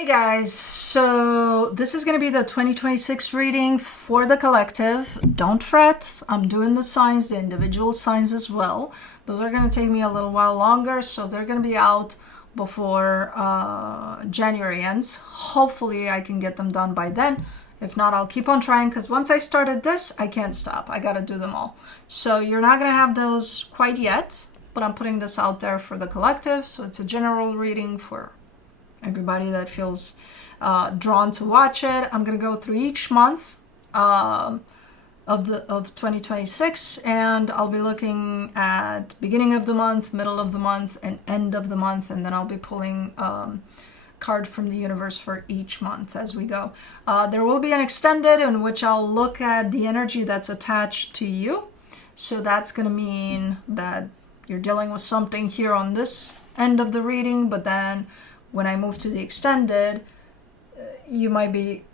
Hey guys, so this is going to be the 2026 reading for the collective. Don't fret, I'm doing the signs, the individual signs as well. Those are going to take me a little while longer, so they're going to be out before January ends. Hopefully I can get them done by then. If not, I'll keep on trying, because once I started this, I can't stop. I got to do them all. So you're not going to have those quite yet, but I'm putting this out there for the collective, so it's a general reading for everybody that feels drawn to watch it. I'm gonna go through each month of 2026, and I'll be looking at beginning of the month, middle of the month, and end of the month, and then I'll be pulling card from the universe for each month as we go. There will be an extended in which I'll look at the energy that's attached to you. So that's gonna mean that you're dealing with something here on this end of the reading, but then when I move to the extended, you might be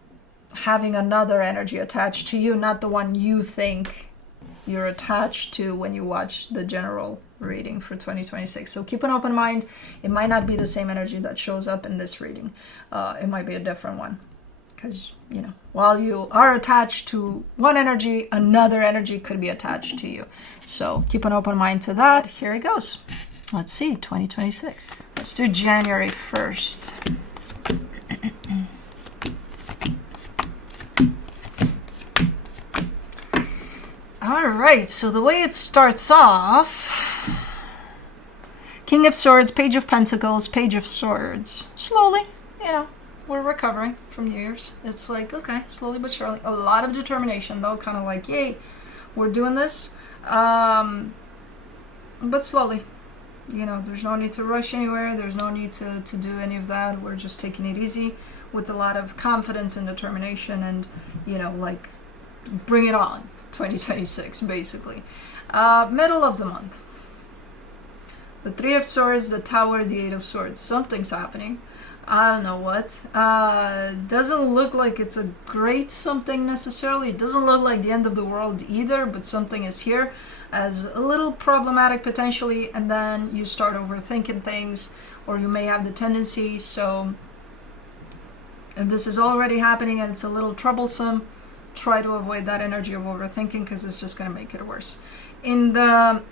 having another energy attached to you, not the one you think you're attached to when you watch the general reading for 2026. So keep an open mind. It might not be the same energy that shows up in this reading. It might be a different one. Because, you know, while you are attached to one energy, another energy could be attached to you. So keep an open mind to that. Here it goes. Let's see, 2026. Let's do January 1st. All right, so the way it starts off, King of Swords, Page of Pentacles, Page of Swords. Slowly, you know, we're recovering from New Year's. It's like, okay, slowly but surely. A lot of determination, though, kind of like, yay, we're doing this. But slowly. You know, there's no need to rush anywhere. There's no need to do any of that. We're just taking it easy with a lot of confidence and determination and, you know, like, bring it on, 2026, basically. Middle of the month. The Three of Swords, the Tower, the Eight of Swords. Something's happening. I don't know what. Doesn't look like it's a great something necessarily. It doesn't look like the end of the world either, but something is here as a little problematic potentially, and then you start overthinking things, or you may have the tendency. So if this is already happening and it's a little troublesome, try to avoid that energy of overthinking, because it's just going to make it worse. In the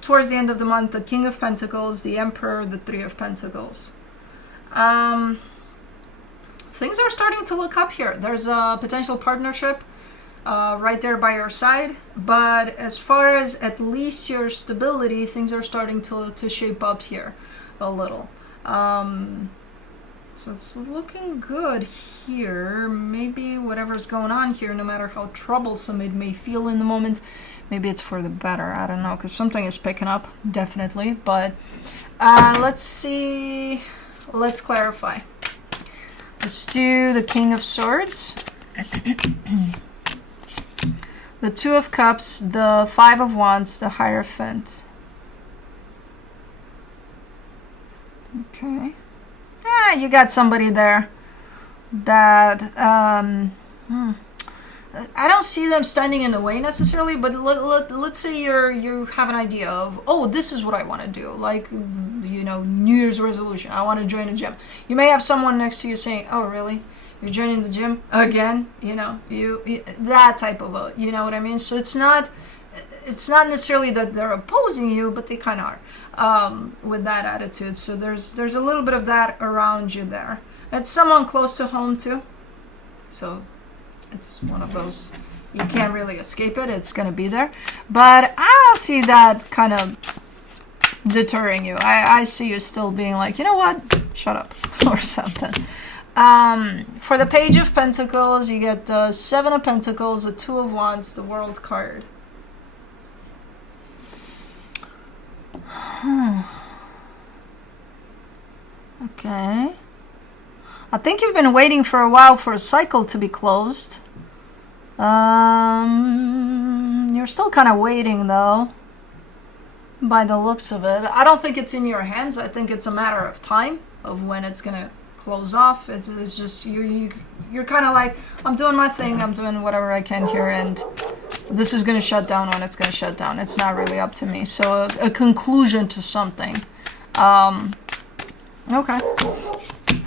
towards the end of the month, the King of Pentacles, the Emperor, the Three of Pentacles. Things are starting to look up here. There's a potential partnership right there by your side, but as far as at least your stability, things are starting to shape up here a little. So it's looking good here. Maybe whatever's going on here, no matter how troublesome it may feel in the moment, maybe it's for the better. I don't know, because something is picking up, definitely. But let's see. Let's clarify. Let's do the King of Swords. The Two of Cups, the Five of Wands, the Hierophant. Okay. Yeah, you got somebody there that I don't see them standing in the way necessarily, but let's say you have an idea of, oh, this is what I want to do, like, you know, New Year's resolution, I want to join a gym. You may have someone next to you saying, oh, really? You're joining the gym again? You know, you that type of a, you know what I mean? So it's not necessarily that they're opposing you, but they kind of are with that attitude. So there's a little bit of that around you there. It's someone close to home too. So it's one of those, you can't really escape it. It's going to be there. But I don't see that kind of deterring you. I see you still being like, you know what? Shut up or something. For the Page of Pentacles, you get the Seven of Pentacles, the Two of Wands, the World card. Okay. I think you've been waiting for a while for a cycle to be closed. You're still kind of waiting though, by the looks of it. I don't think it's in your hands. I think it's a matter of time of when it's gonna close off. It's just you're kind of like, I'm doing my thing, I'm doing whatever I can here, and this is going to shut down when it's going to shut down. It's not really up to me. So a conclusion to something. Okay.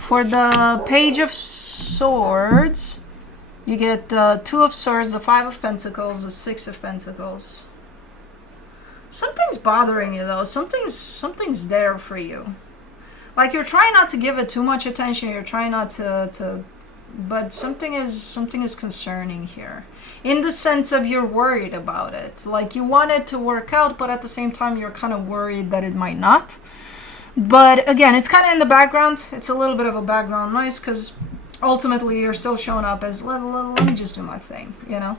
For the Page of Swords, you get the Two of Swords, the Five of Pentacles, the Six of Pentacles. Something's bothering you though. Something's there for you. Like you're trying not to give it too much attention. You're trying not to but something is concerning here. In the sense of you're worried about it. Like you want it to work out, but at the same time you're kind of worried that it might not. But again, it's kind of in the background. It's a little bit of a background noise because ultimately you're still showing up as, let me just do my thing, you know?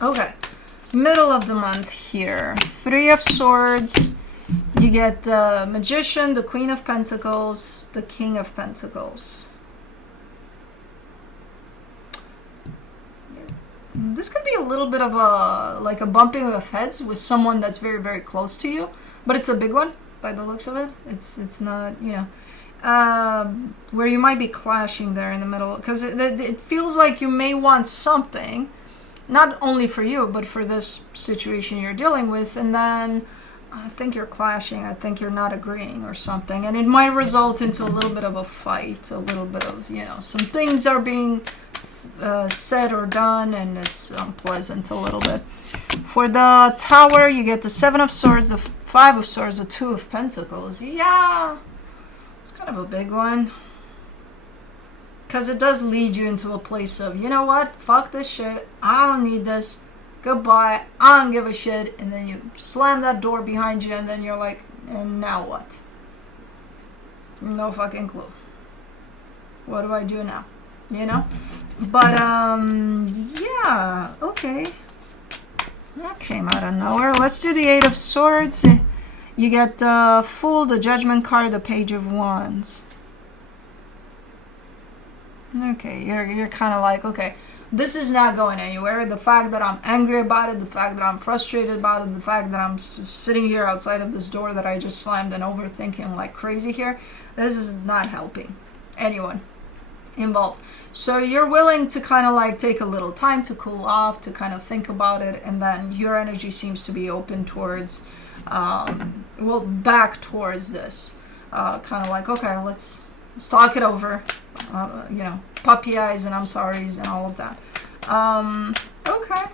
Okay. Middle of the month here. Three of Swords. You get the Magician, the Queen of Pentacles, the King of Pentacles. This could be a little bit of a bumping of heads with someone that's very, very close to you. But it's a big one. By the looks of it, it's not, you know, where you might be clashing there in the middle, because it feels like you may want something, not only for you, but for this situation you're dealing with, and then I think you're clashing, I think you're not agreeing or something, and it might result into a little bit of a fight, a little bit of, you know, some things are being said or done, and it's unpleasant a little bit. For the Tower, you get the Seven of Swords, the Five of Swords, the Two of Pentacles. Yeah, it's kind of a big one. Because it does lead you into a place of, you know what, fuck this shit, I don't need this, goodbye, I don't give a shit, and then you slam that door behind you, and then you're like, and now what? No fucking clue. What do I do now? You know? But, yeah, okay. That came out of nowhere. Let's do the Eight of Swords. You get the Fool, the Judgment card, the Page of Wands. Okay, you're kind of like, okay, this is not going anywhere. The fact that I'm angry about it, the fact that I'm frustrated about it, the fact that I'm just sitting here outside of this door that I just slammed and overthinking like crazy here, this is not helping anyone involved. So you're willing to kind of like take a little time to cool off, to kind of think about it, and then your energy seems to be open towards, back towards this. Kind of like, okay, let's talk it over, you know, puppy eyes and I'm sorry's and all of that. Okay.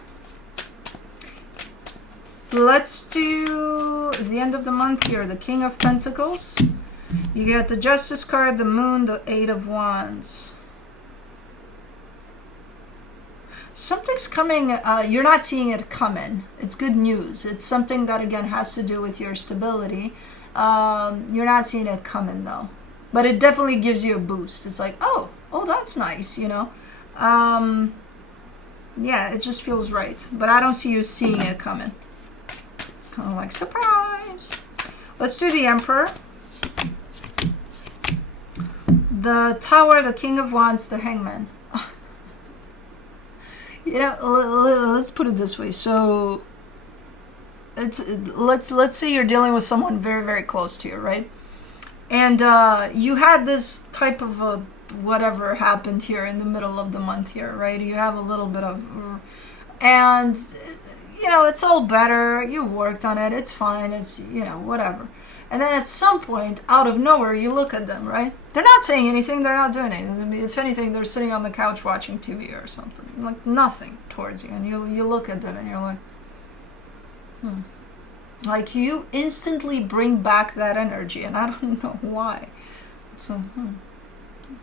Let's do the end of the month here, the King of Pentacles. You get the Justice card, the Moon, the Eight of Wands. Something's coming, you're not seeing it coming. It's good news. It's something that, again, has to do with your stability. You're not seeing it coming, though. But it definitely gives you a boost. It's like, oh, that's nice, you know. Yeah, it just feels right. But I don't see you seeing it coming. It's kind of like, surprise. Let's do the Emperor. The Tower, the King of Wands, the Hangman. You know, let's put it this way. So, let's say you're dealing with someone very, very close to you, right? And you had this type of whatever happened here in the middle of the month here, right? You have a little bit of, and you know, it's all better. You've worked on it. It's fine. It's, you know, whatever. And then at some point, out of nowhere, you look at them, right? They're not saying anything. They're not doing anything. If anything, they're sitting on the couch watching TV or something. Like nothing towards you. And you look at them and you're like, Like you instantly bring back that energy. And I don't know why. So,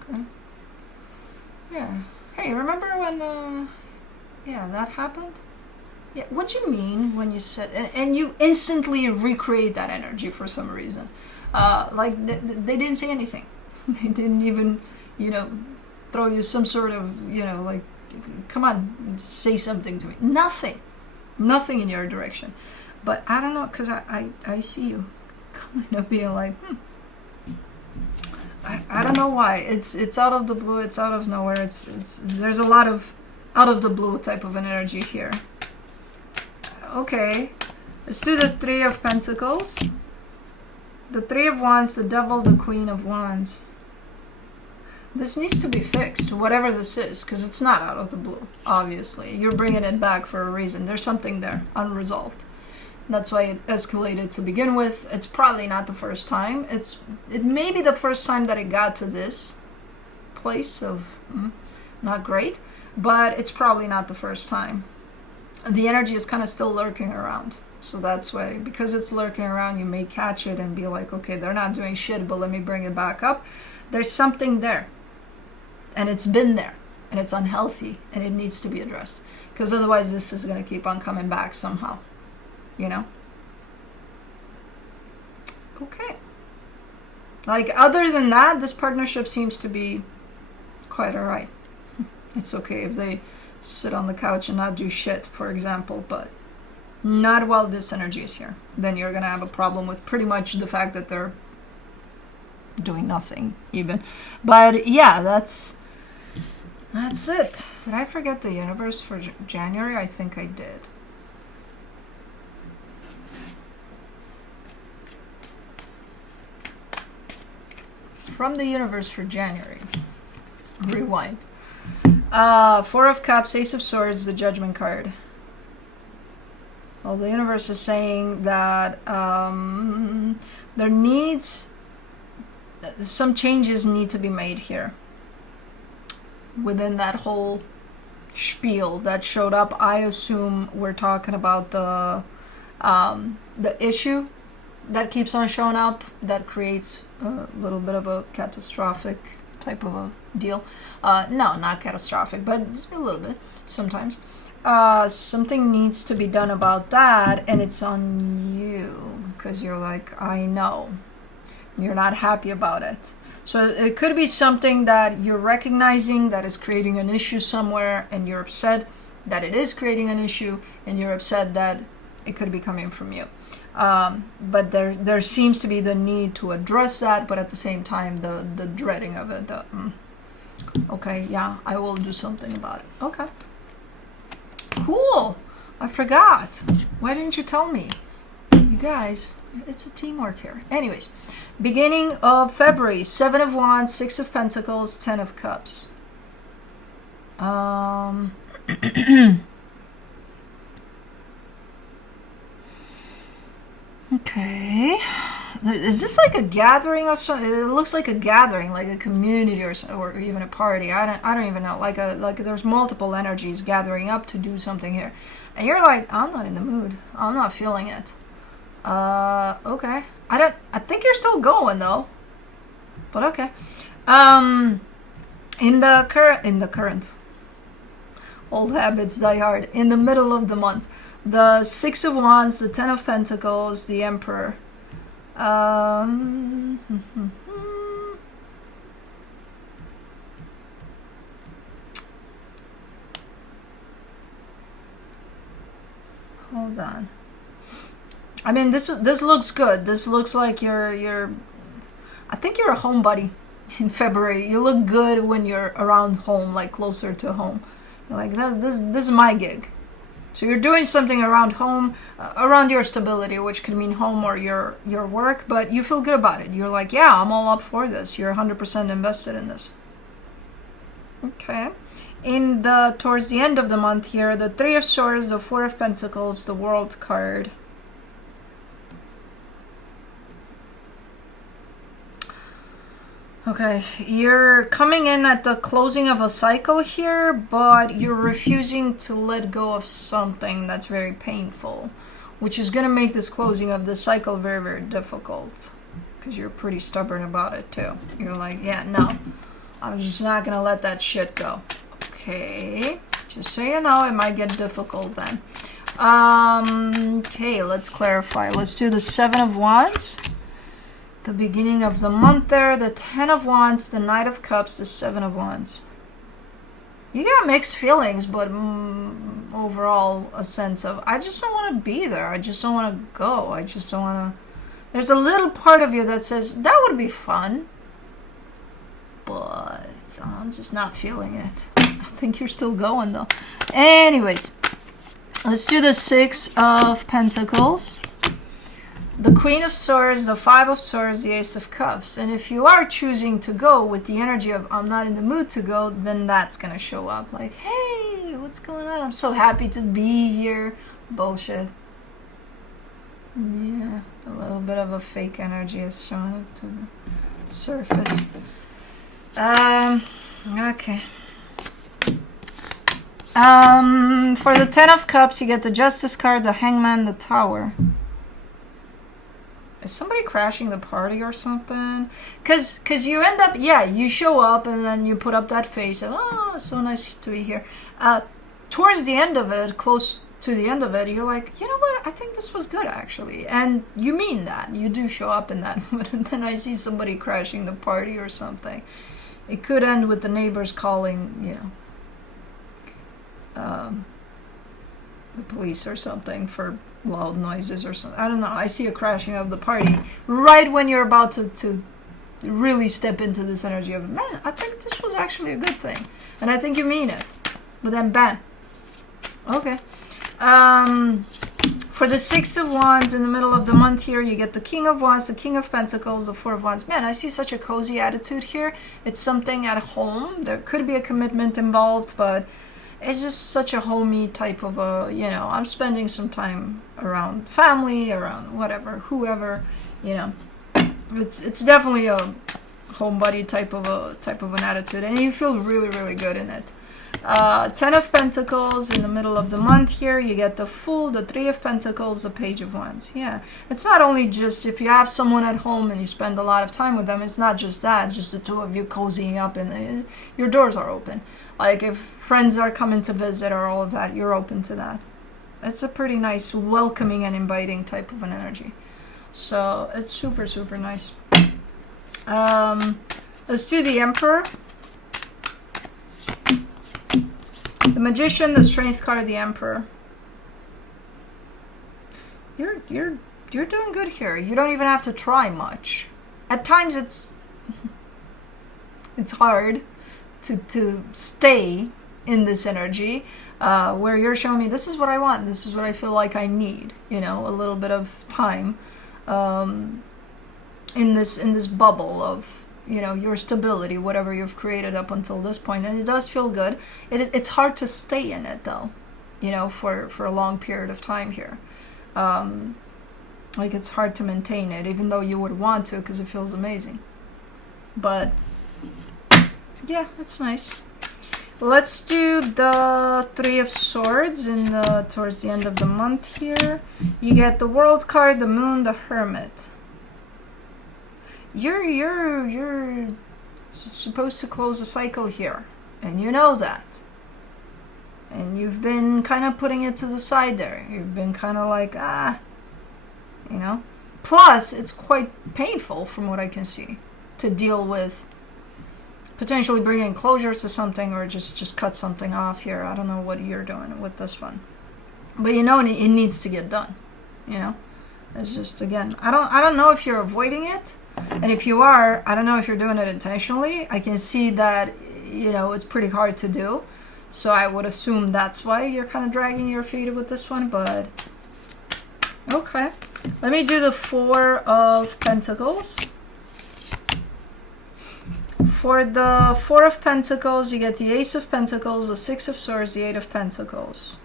okay. Yeah. Hey, remember when, yeah, that happened? Yeah, what do you mean when you said, and you instantly recreate that energy for some reason? Like, they didn't say anything. They didn't even, you know, throw you some sort of, you know, like, come on, say something to me. Nothing. Nothing in your direction. But I don't know, because I see you kind of being like, I don't know why. It's out of the blue. It's out of nowhere. There's a lot of out of the blue type of an energy here. Okay, let's do the Three of Pentacles, the Three of Wands, the Devil, the Queen of Wands. This needs to be fixed, whatever this is, because it's not out of the blue, obviously. You're bringing it back for a reason. There's something there, unresolved. That's why it escalated to begin with. It's probably not the first time. It may be the first time that it got to this, place of not great, but it's probably not the first time. The energy is kind of still lurking around. So that's why, because it's lurking around, you may catch it and be like, okay, they're not doing shit, but let me bring it back up. There's something there. And it's been there. And it's unhealthy. And it needs to be addressed. Because otherwise this is going to keep on coming back somehow. You know? Okay. Like, other than that, this partnership seems to be quite alright. It's okay if they sit on the couch and not do shit, for example, but not while this energy is here. Then you're gonna have a problem with pretty much the fact that they're doing nothing, even. But yeah, that's it. Did I forget the universe for January? I think I did. From the universe for January. Rewind. Four of Cups, Ace of Swords, the Judgment card. Well, the universe is saying that there needs... some changes need to be made here. Within that whole spiel that showed up, I assume we're talking about the issue that keeps on showing up that creates a little bit of a catastrophic type of a deal. No, not catastrophic, but a little bit sometimes. Something needs to be done about that, and it's on you because you're like, I know. You're not happy about it. So it could be something that you're recognizing that is creating an issue somewhere, and you're upset that it is creating an issue, and you're upset that it could be coming from you. But there seems to be the need to address that, but at the same time, the dreading of it. Okay, yeah, I will do something about it. Okay. Cool. I forgot. Why didn't you tell me? You guys, it's a teamwork here. Anyways, beginning of February, 7 of Wands, 6 of Pentacles, 10 of Cups. Okay. Is this like a gathering or something? It looks like a gathering, like a community or even a party. I don't even know. Like there's multiple energies gathering up to do something here. And you're like, I'm not in the mood. I'm not feeling it. Okay. I think you're still going though. But okay. In the current old habits die hard. In the middle of the month. The 6 of Wands, the 10 of Pentacles, the Emperor. Hold on. I mean, this looks good. This looks like you're I think you're a homebody in February. You look good when you're around home, like closer to home. You're like, this is my gig. So you're doing something around home, around your stability, which could mean home or your work, but you feel good about it. You're like, yeah, I'm all up for this. You're 100% invested in this. Okay. Towards the end of the month here, the 3 of Swords, the 4 of Pentacles, the World card. Okay, you're coming in at the closing of a cycle here, but you're refusing to let go of something that's very painful, which is going to make this closing of the cycle very, very difficult, because you're pretty stubborn about it too. You're like, yeah, no, I'm just not going to let that shit go. Okay, just so you know, it might get difficult then. Okay, let's clarify. Let's do the 7 of Wands. The beginning of the month there, the 10 of Wands, the Knight of Cups, the 7 of Wands. You got mixed feelings, but overall a sense of, I just don't want to be there. I just don't want to go. I just don't want to... There's a little part of you that says, that would be fun. But I'm just not feeling it. I think you're still going though. Anyways, let's do the 6 of Pentacles. The Queen of Swords, the 5 of Swords, the Ace of Cups. And if you are choosing to go with the energy of I'm not in the mood to go, then that's going to show up. Like, hey, what's going on? I'm so happy to be here. Bullshit. Yeah, a little bit of a fake energy is showing up to the surface. Okay. For the Ten of Cups, you get the Justice card, the Hangman, the Tower. Is somebody crashing the party or something? Cause you end up, yeah, you show up and then you put up that face of, oh, it's so nice to be here. Towards the end of it, close to the end of it, you're like, you know what? I think this was good actually, and you mean that. You do show up in that, but then I see somebody crashing the party or something. It could end with the neighbors calling, you know, the police or something for loud noises or something. I don't know. I see a crashing of the party right when you're about to really step into this energy of, man, I think this was actually a good thing. And I think you mean it. But then bam. Okay. For the Six of Wands in the middle of the month here, you get the King of Wands, the King of Pentacles, the Four of Wands. Man, I see such a cozy attitude here. It's something at home. There could be a commitment involved, but it's just such a homey type of a, you know, I'm spending some time around family, around whatever, whoever, you know. It's definitely a homebody type of an attitude, and you feel really, really good in it. Ten of Pentacles in the middle of the month here, you get the Fool, the Three of Pentacles, the Page of Wands. Yeah, it's not only just if you have someone at home and you spend a lot of time with them, it's not just that, just the two of you cozying up and your doors are open. Like if friends are coming to visit or all of that, you're open to that. It's a pretty nice, welcoming and inviting type of an energy. So it's super, super nice. Let's do the Emperor. The Magician, the Strength card, the Emperor. You're doing good here. You don't even have to try much. At times it's hard to stay in this energy where you're showing me this is what I want, this is what I feel like I need, you know, a little bit of time in this bubble of, you know, your stability, whatever you've created up until this point, and it does feel good. It's hard to stay in it though, you know, for a long period of time here. Like it's hard to maintain it, even though you would want to, because it feels amazing. But yeah, that's nice. Let's do the Three of Swords towards the end of the month here. You get the World card, the Moon, the Hermit. You're supposed to close a cycle here, and you know that. And you've been kind of putting it to the side there. You've been kind of like, you know. Plus, it's quite painful from what I can see to deal with potentially bringing closure to something or just cut something off here. I don't know what you're doing with this one. But you know it needs to get done, you know. It's just, again, I don't know if you're avoiding it. And if you are, I don't know if you're doing it intentionally. I can see that, you know, it's pretty hard to do. So I would assume that's why you're kind of dragging your feet with this one, but okay. Let me do the Four of Pentacles. For the Four of Pentacles, you get the Ace of Pentacles, the Six of Swords, the Eight of Pentacles.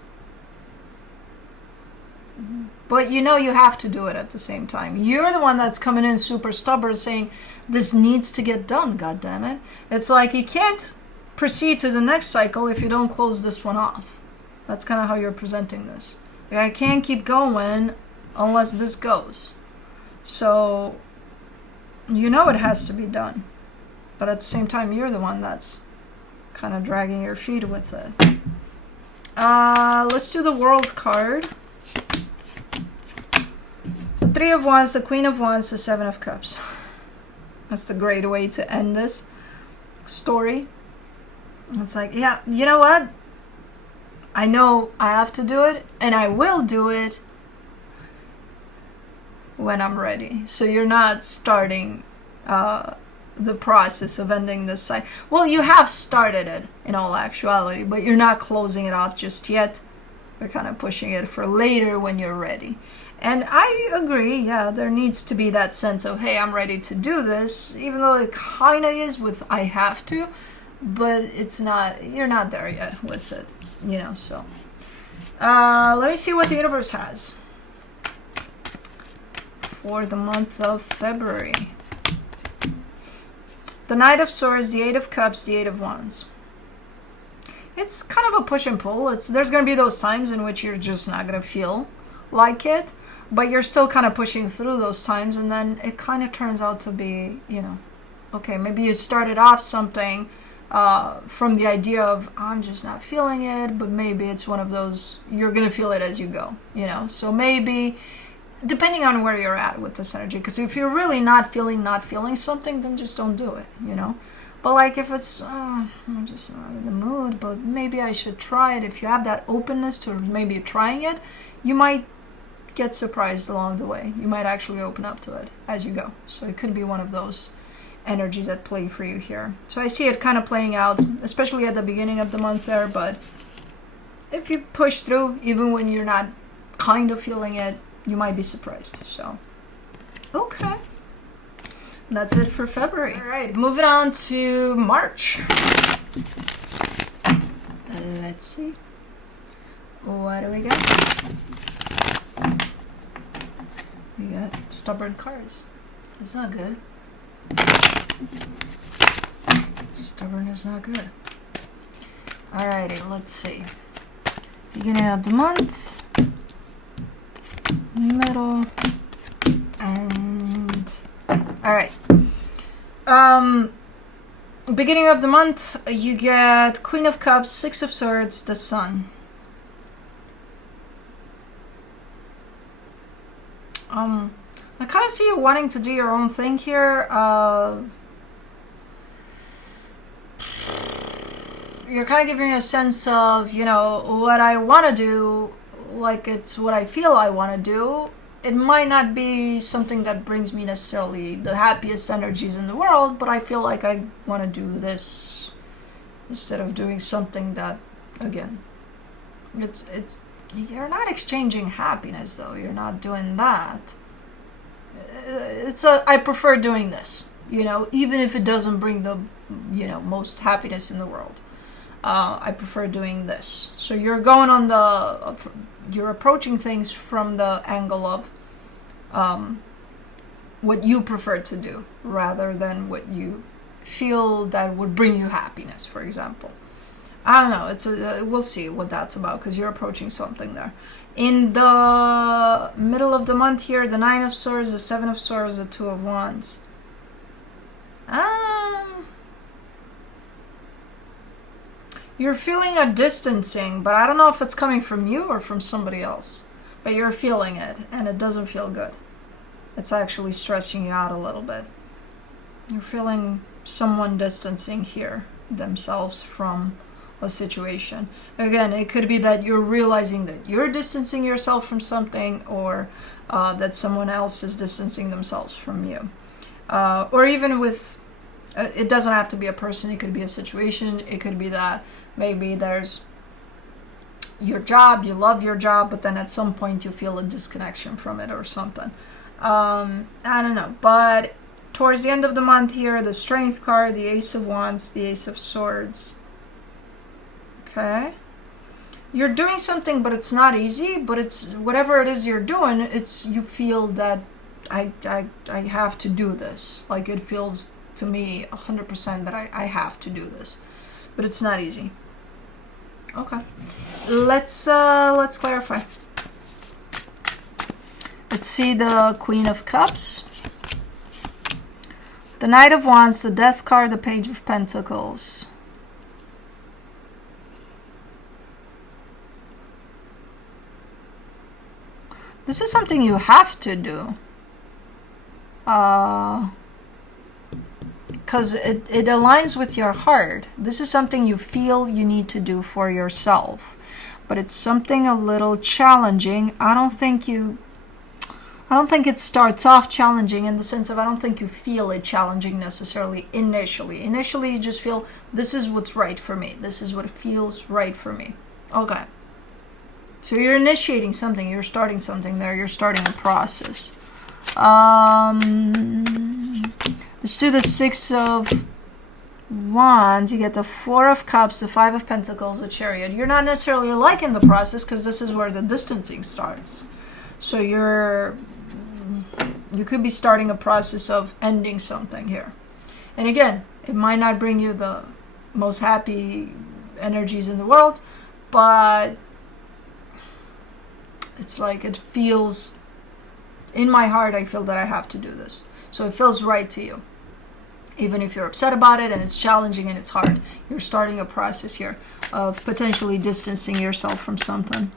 But you know you have to do it at the same time. You're the one that's coming in super stubborn saying, this needs to get done, goddammit. It's like you can't proceed to the next cycle if you don't close this one off. That's kind of how you're presenting this. I can't keep going unless this goes. So, you know it has to be done. But at the same time, you're the one that's kind of dragging your feet with it. Let's do the World card. The Three of Wands, the Queen of Wands, the Seven of Cups. That's the great way to end this story. It's like, yeah, you know what? I know I have to do it, and I will do it when I'm ready. So you're not starting the process of ending this cycle. Well, you have started it in all actuality, but you're not closing it off just yet. You're kind of pushing it for later when you're ready. And I agree, yeah, there needs to be that sense of, hey, I'm ready to do this, even though it kind of is with I have to, but it's not, you're not there yet with it, you know, so. Let me see what the universe has for the month of February. The Knight of Swords, the Eight of Cups, the Eight of Wands. It's kind of a push and pull. There's going to be those times in which you're just not going to feel like it, but you're still kind of pushing through those times, and then it kind of turns out to be, okay, maybe you started off something from the idea of, I'm just not feeling it, but maybe it's one of those, you're going to feel it as you go, So maybe, depending on where you're at with this energy, because if you're really not feeling something, then just don't do it, But like if it's, I'm just not in the mood, but maybe I should try it. If you have that openness to maybe trying it, you might get surprised along the way. You might actually open up to it as you go. So it could be one of those energies at play for you here. So I see it kind of playing out, especially at the beginning of the month there, but if you push through, even when you're not kind of feeling it, you might be surprised. So, okay. That's it for February. All right, moving on to March. Let's see. What do we got? We got stubborn cards. That's not good. Stubborn is not good. Alrighty, let's see. Beginning of the month, middle, and alright. Beginning of the month, you get Queen of Cups, Six of Swords, the Sun. I kind of see you wanting to do your own thing here. You're kind of giving a sense of, what I want to do, like it's what I feel I want to do. It might not be something that brings me necessarily the happiest energies in the world, but I feel like I want to do this instead of doing something that, again, it's you're not exchanging happiness though. You're not doing that. I prefer doing this, even if it doesn't bring the, most happiness in the world. I prefer doing this. So you're going on you're approaching things from the angle of what you prefer to do rather than what you feel that would bring you happiness, for example. I don't know. We'll see what that's about because you're approaching something there. In the middle of the month here, the Nine of Swords, the Seven of Swords, the Two of Wands. You're feeling a distancing, but I don't know if it's coming from you or from somebody else. But you're feeling it, and it doesn't feel good. It's actually stressing you out a little bit. You're feeling someone distancing here themselves from a situation. Again, it could be that you're realizing that you're distancing yourself from something, or that someone else is distancing themselves from you. Or even with, it doesn't have to be a person, it could be a situation. It could be that maybe there's your job, you love your job, but then at some point you feel a disconnection from it or something. I don't know, but towards the end of the month here, the Strength card, the Ace of Wands, the Ace of Swords. Okay. You're doing something, but it's not easy, but it's whatever it is you're doing, you feel that I have to do this. Like it feels to me 100% that I have to do this. But it's not easy. Okay. Let's clarify. Let's see the Queen of Cups, the Knight of Wands, the Death card, the Page of Pentacles. This is something you have to do. Because it aligns with your heart. This is something you feel you need to do for yourself. But it's something a little challenging. I don't think it starts off challenging in the sense of I don't think you feel it challenging necessarily initially. Initially, you just feel this is what's right for me. This is what feels right for me. Okay. So you're initiating something. You're starting something there. You're starting a process. Let's do the Six of Wands. You get the Four of Cups, the Five of Pentacles, the Chariot. You're not necessarily liking the process because this is where the distancing starts. So you could be starting a process of ending something here. And again, it might not bring you the most happy energies in the world, but it's like it feels, in my heart, I feel that I have to do this. So it feels right to you. Even if you're upset about it and it's challenging and it's hard, you're starting a process here of potentially distancing yourself from something.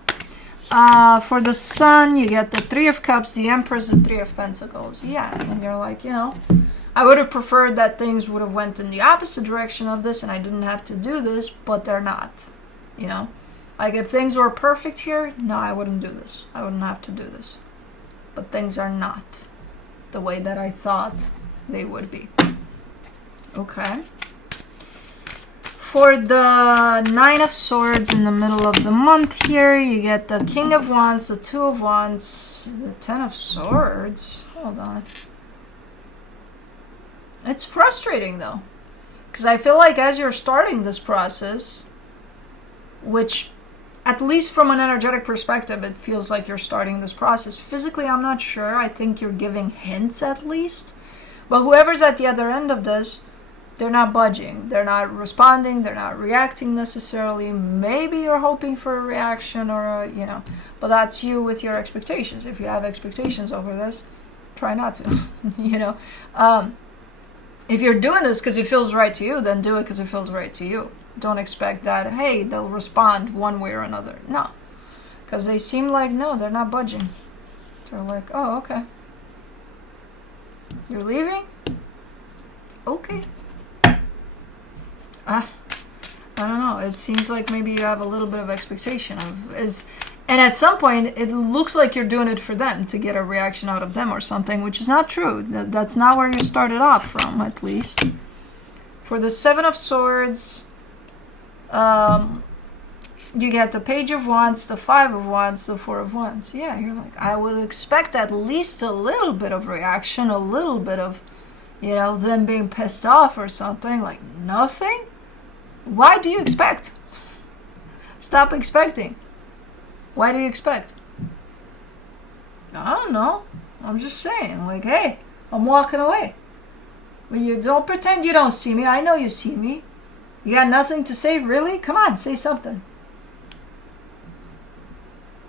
For the Sun, you get the Three of Cups, the Empress, the Three of Pentacles. Yeah, and you're like, I would have preferred that things would have went in the opposite direction of this and I didn't have to do this, but they're not. Like if things were perfect here, no, I wouldn't do this. I wouldn't have to do this. But things are not the way that I thought they would be. Okay. For the Nine of Swords in the middle of the month here, you get the King of Wands, the Two of Wands, the Ten of Swords. Hold on. It's frustrating though, because I feel like as you're starting this process, which at least from an energetic perspective, it feels like you're starting this process. Physically, I'm not sure. I think you're giving hints at least. But whoever's at the other end of this, they're not budging. They're not responding. They're not reacting necessarily. Maybe you're hoping for a reaction or, but that's you with your expectations. If you have expectations over this, try not to, If you're doing this because it feels right to you, then do it because it feels right to you. Don't expect that, hey, they'll respond one way or another. No. Because they seem like, no, they're not budging. They're like, oh, okay. You're leaving? Okay. I don't know. It seems like maybe you have a little bit of expectation of and at some point it looks like you're doing it for them to get a reaction out of them or something, which is not true. That's not where you started off from, at least. For the Seven of Swords, you get the Page of Wands, the Five of Wands, the Four of Wands. Yeah, you're like, I would expect at least a little bit of reaction, a little bit of, them being pissed off or something. Like, nothing? Why do you expect? Stop expecting. Why do you expect? I don't know. I'm just saying, like, hey, I'm walking away. When you don't pretend you don't see me. I know you see me. You got nothing to say, really? Come on, say something.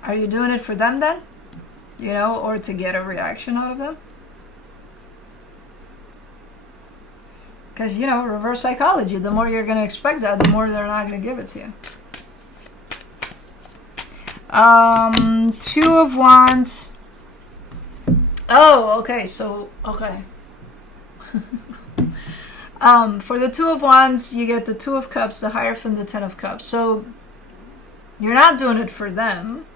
Are you doing it for them then? Or to get a reaction out of them? Because, reverse psychology, the more you're going to expect that, the more they're not going to give it to you. Two of Wands. Oh, okay, so, okay. For the Two of Wands, you get the Two of Cups, the Hierophant, the Ten of Cups. So, you're not doing it for them.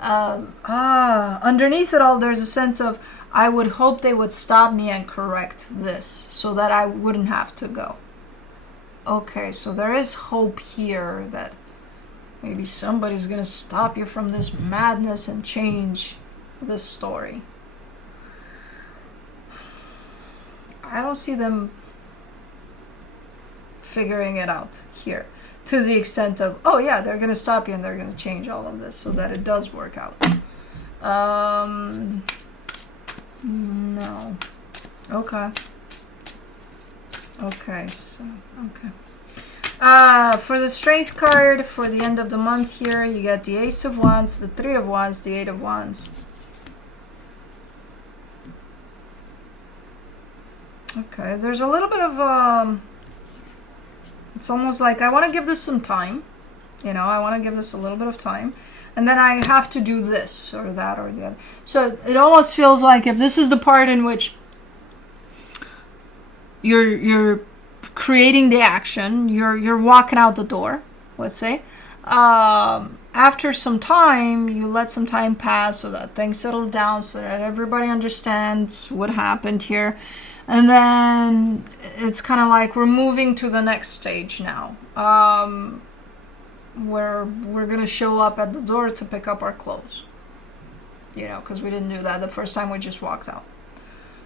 Underneath it all, there's a sense of, I would hope they would stop me and correct this so that I wouldn't have to go. Okay, so there is hope here that maybe somebody's going to stop you from this madness and change this story. I don't see them figuring it out here to the extent of, oh yeah, they're going to stop you and they're going to change all of this so that it does work out. No. Okay. Okay, so, okay. For the Strength card, for the end of the month here, you get the Ace of Wands, the Three of Wands, the Eight of Wands. Okay, there's a little bit of, it's almost like I want to give this some time. I want to give this a little bit of time. And then I have to do this or that or the other. So it almost feels like if this is the part in which you're creating the action, you're walking out the door, let's say. After some time, you let some time pass so that things settle down, so that everybody understands what happened here. And then it's kind of like we're moving to the next stage now. Where we're going to show up at the door to pick up our clothes. Because we didn't do that the first time, we just walked out.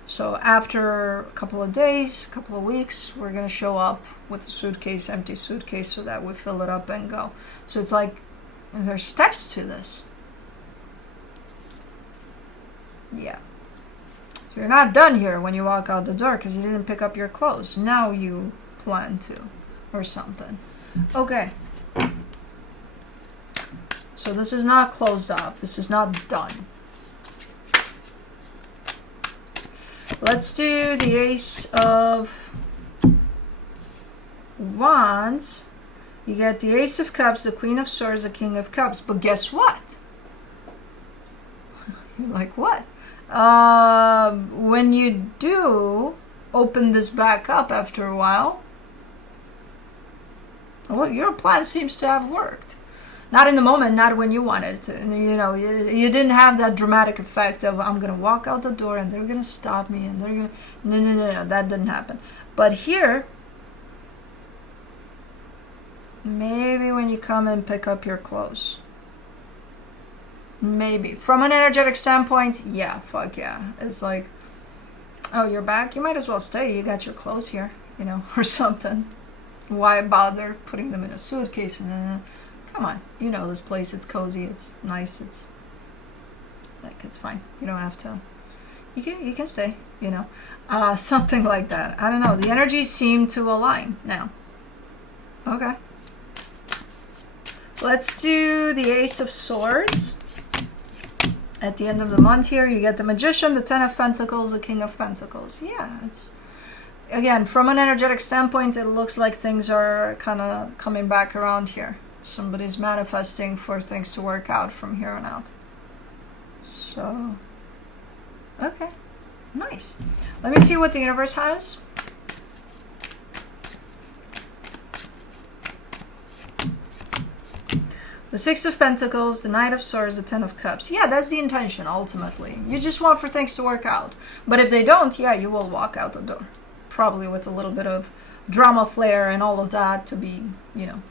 So after a couple of days, a couple of weeks, we're going to show up with a suitcase, empty suitcase, so that we fill it up and go. So it's like, there's steps to this. Yeah. So you're not done here when you walk out the door because you didn't pick up your clothes. Now you plan to, or something. Okay. So this is not closed off. This is not done. Let's do the Ace of Wands. You get the Ace of Cups, the Queen of Swords, the King of Cups. But guess what? You're like, what? When you do open this back up after a while, well, your plan seems to have worked. Not in the moment, not when you wanted to. You know, you didn't have that dramatic effect of, I'm going to walk out the door and they're going to stop me and they're going to... No, that didn't happen. But here, maybe when you come and pick up your clothes. Maybe. From an energetic standpoint, yeah, fuck yeah. It's like, oh, you're back? You might as well stay. You got your clothes here, you know, or something. Why bother putting them in a suitcase? And come on, you know this place. It's cozy. It's nice. It's like, it's fine. You don't have to. You can stay. You know, something like that. I don't know. The energies seem to align now. Okay. Let's do the Ace of Swords. At the end of the month here, you get the Magician, the Ten of Pentacles, the King of Pentacles. Yeah, it's... Again, from an energetic standpoint, it looks like things are kind of coming back around here. Somebody's manifesting for things to work out from here on out. So, okay, nice. Let me see what the universe has. The Six of Pentacles, the Knight of Swords, the Ten of Cups. Yeah, that's the intention, ultimately. You just want for things to work out. But if they don't, yeah, you will walk out the door. Probably with a little bit of drama flair and all of that to be, you know,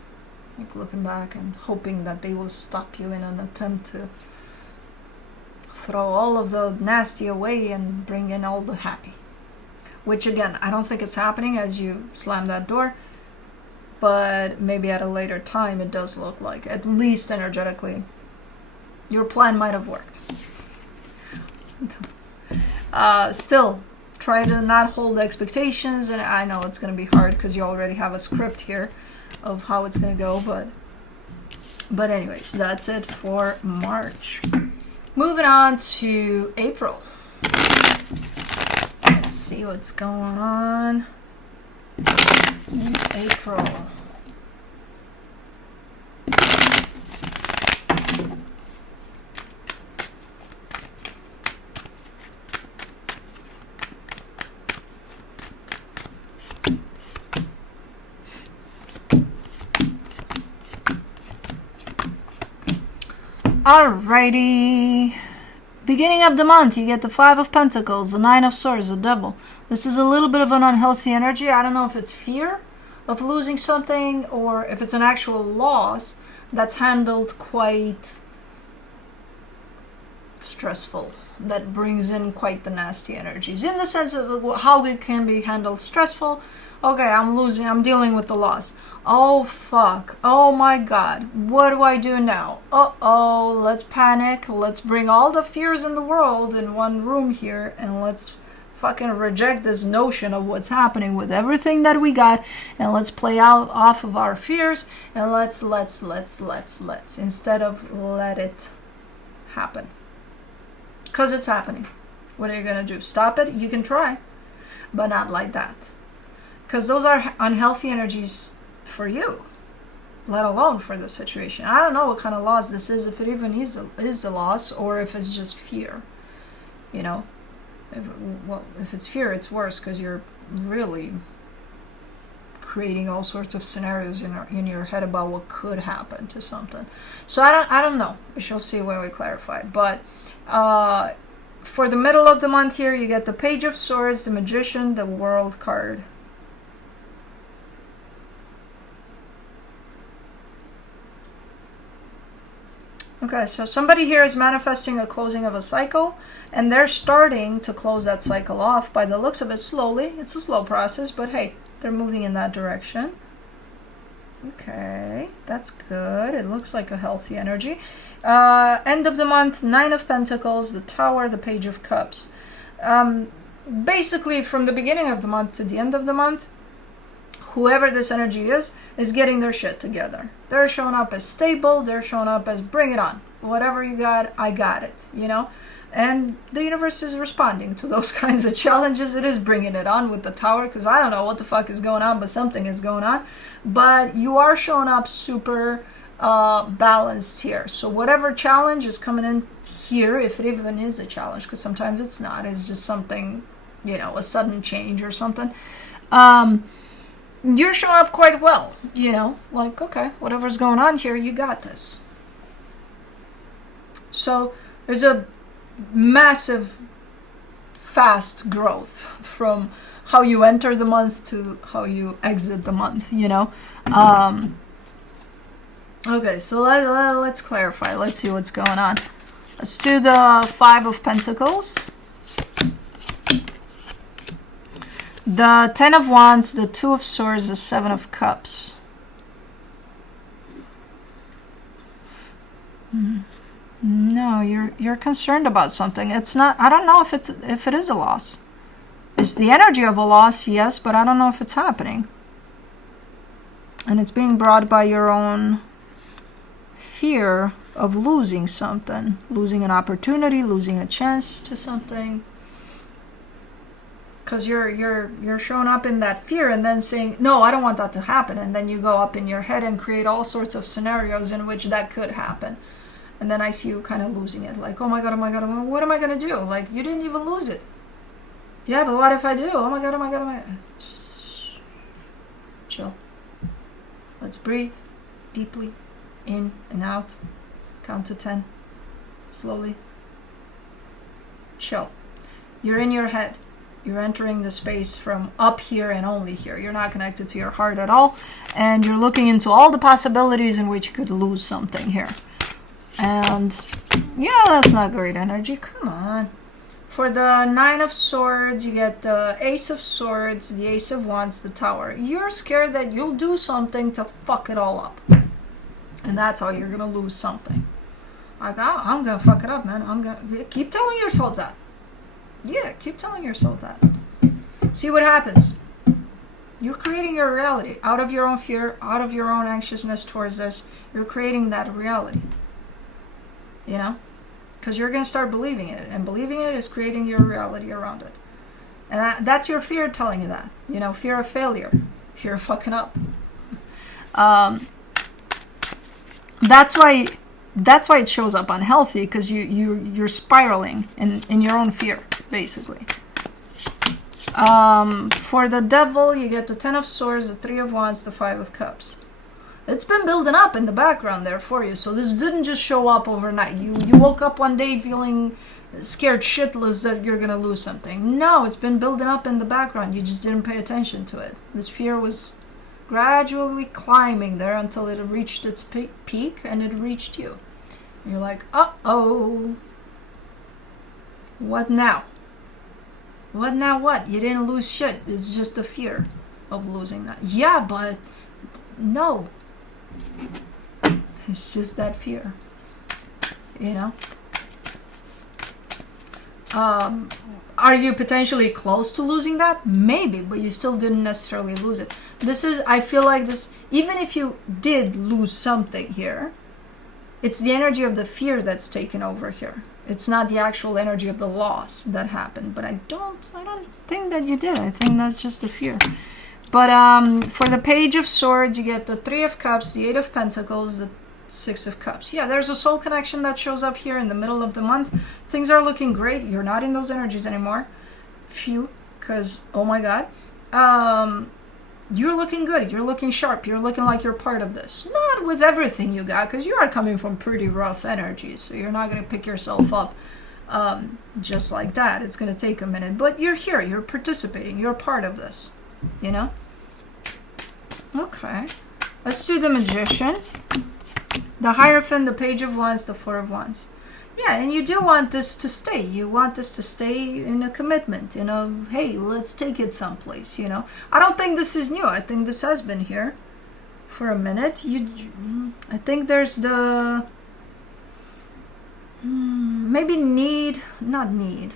like looking back and hoping that they will stop you in an attempt to throw all of the nasty away and bring in all the happy. Which, again, I don't think it's happening as you slam that door. But maybe at a later time it does look like, at least energetically, your plan might have worked. Still, try to not hold expectations, and I know it's going to be hard because you already have a script here of how it's going to go, but anyways, that's it for March. Moving on to April. Let's see what's going on in April. Alrighty. Beginning of the month, you get the Five of Pentacles, the Nine of Swords, the Devil. This is a little bit of an unhealthy energy. I don't know if it's fear of losing something or if it's an actual loss that's handled quite stressful. That brings in quite the nasty energies. In the sense of how it can be handled stressful. Okay, I'm dealing with the loss. Oh fuck, oh my god, what do I do now? Uh-oh, let's panic, let's bring all the fears in the world in one room here, and let's fucking reject this notion of what's happening with everything that we got, and let's play out off of our fears, and let's, instead of let it happen. Because it's happening. What are you gonna do? Stop it? You can try, but not like that. Because those are unhealthy energies for you, let alone for the situation. I don't know what kind of loss this is, if it even is a loss, or if it's just fear. You know, if it's fear, it's worse because you're really creating all sorts of scenarios in your head about what could happen to something. So I don't know. We shall see when we clarify. But for the middle of the month here, you get the Page of Swords, the Magician, the World card. Okay, so somebody here is manifesting a closing of a cycle, and they're starting to close that cycle off by the looks of it slowly. It's a slow process, but hey, they're moving in that direction. Okay, that's good. It looks like a healthy energy. End of the month, Nine of Pentacles, the Tower, the Page of Cups. Basically, from the beginning of the month to the end of the month, whoever this energy is getting their shit together. They're showing up as stable. They're showing up as bring it on. Whatever you got, I got it, you know? And the universe is responding to those kinds of challenges. It is bringing it on with the tower, because I don't know what the fuck is going on, but something is going on. But you are showing up super balanced here. So whatever challenge is coming in here, if it even is a challenge, because sometimes it's not, it's just something, you know, a sudden change or something. You're showing up quite well, you know, like, okay, whatever's going on here, you got this. So there's a massive, fast growth from how you enter the month to how you exit the month, you know. Okay, so let's clarify. Let's see what's going on. Let's do the Five of Pentacles, the Ten of Wands, the Two of Swords, the Seven of Cups. No, you're concerned about something. It's not. I don't know if it is a loss. It's the energy of a loss, yes, but I don't know if it's happening. And it's being brought by your own fear of losing something, losing an opportunity, losing a chance to something. Because you're showing up in that fear and then saying, no, I don't want that to happen. And then you go up in your head and create all sorts of scenarios in which that could happen. And then I see you kind of losing it. Like, oh my God, what am I going to do? Like, you didn't even lose it. Yeah, but what if I do? Oh my God. Chill. Let's breathe deeply. In and out. Count to 10. Slowly. Chill. You're in your head. You're entering the space from up here and only here. You're not connected to your heart at all. And you're looking into all the possibilities in which you could lose something here. And yeah, that's not great energy. Come on. For the Nine of Swords, you get the Ace of Swords, the Ace of Wands, the Tower. You're scared that you'll do something to fuck it all up. And that's how you're going to lose something. Like, I'm going to fuck it up, man. I'm going to keep telling yourself that. Yeah, keep telling yourself that. See what happens. You're creating your reality out of your own fear, out of your own anxiousness towards this. You're creating that reality. You know? Because you're going to start believing it. And believing it is creating your reality around it. And that's your fear telling you that. You know, fear of failure. Fear of fucking up. That's why it shows up unhealthy, because you're spiraling in your own fear, basically. For the Devil, you get the Ten of Swords, the Three of Wands, the Five of Cups. It's been building up in the background there for you, so this didn't just show up overnight. You woke up one day feeling scared shitless that you're gonna lose something. No, it's been building up in the background. You just didn't pay attention to it. This fear was gradually climbing there until it reached its peak, and it reached you. And you're like, uh-oh. What now? What now what? You didn't lose shit. It's just the fear of losing that. Yeah, but no. It's just that fear. You know? Are you potentially close to losing that? Maybe, but you still didn't necessarily lose it. I feel like this, even if you did lose something here, it's the energy of the fear that's taken over here. It's not the actual energy of the loss that happened. But I don't think that you did. I think that's just the fear. But for the Page of Swords, you get the Three of Cups, the Eight of Pentacles, the Six of Cups. Yeah, there's a soul connection that shows up here in the middle of the month. Things are looking great. You're not in those energies anymore. Phew, because, oh my God. You're looking good. You're looking sharp. You're looking like you're part of this. Not with everything you got, because you are coming from pretty rough energies. So you're not going to pick yourself up just like that. It's going to take a minute. But you're here. You're participating. You're part of this. You know? Okay. Let's do the Magician. The Hierophant, the Page of Wands, the Four of Wands. Yeah, and you do want this to stay. You want this to stay in a commitment, in a, hey, let's take it someplace, you know. I don't think this is new. I think this has been here for a minute. I think there's the, maybe not need.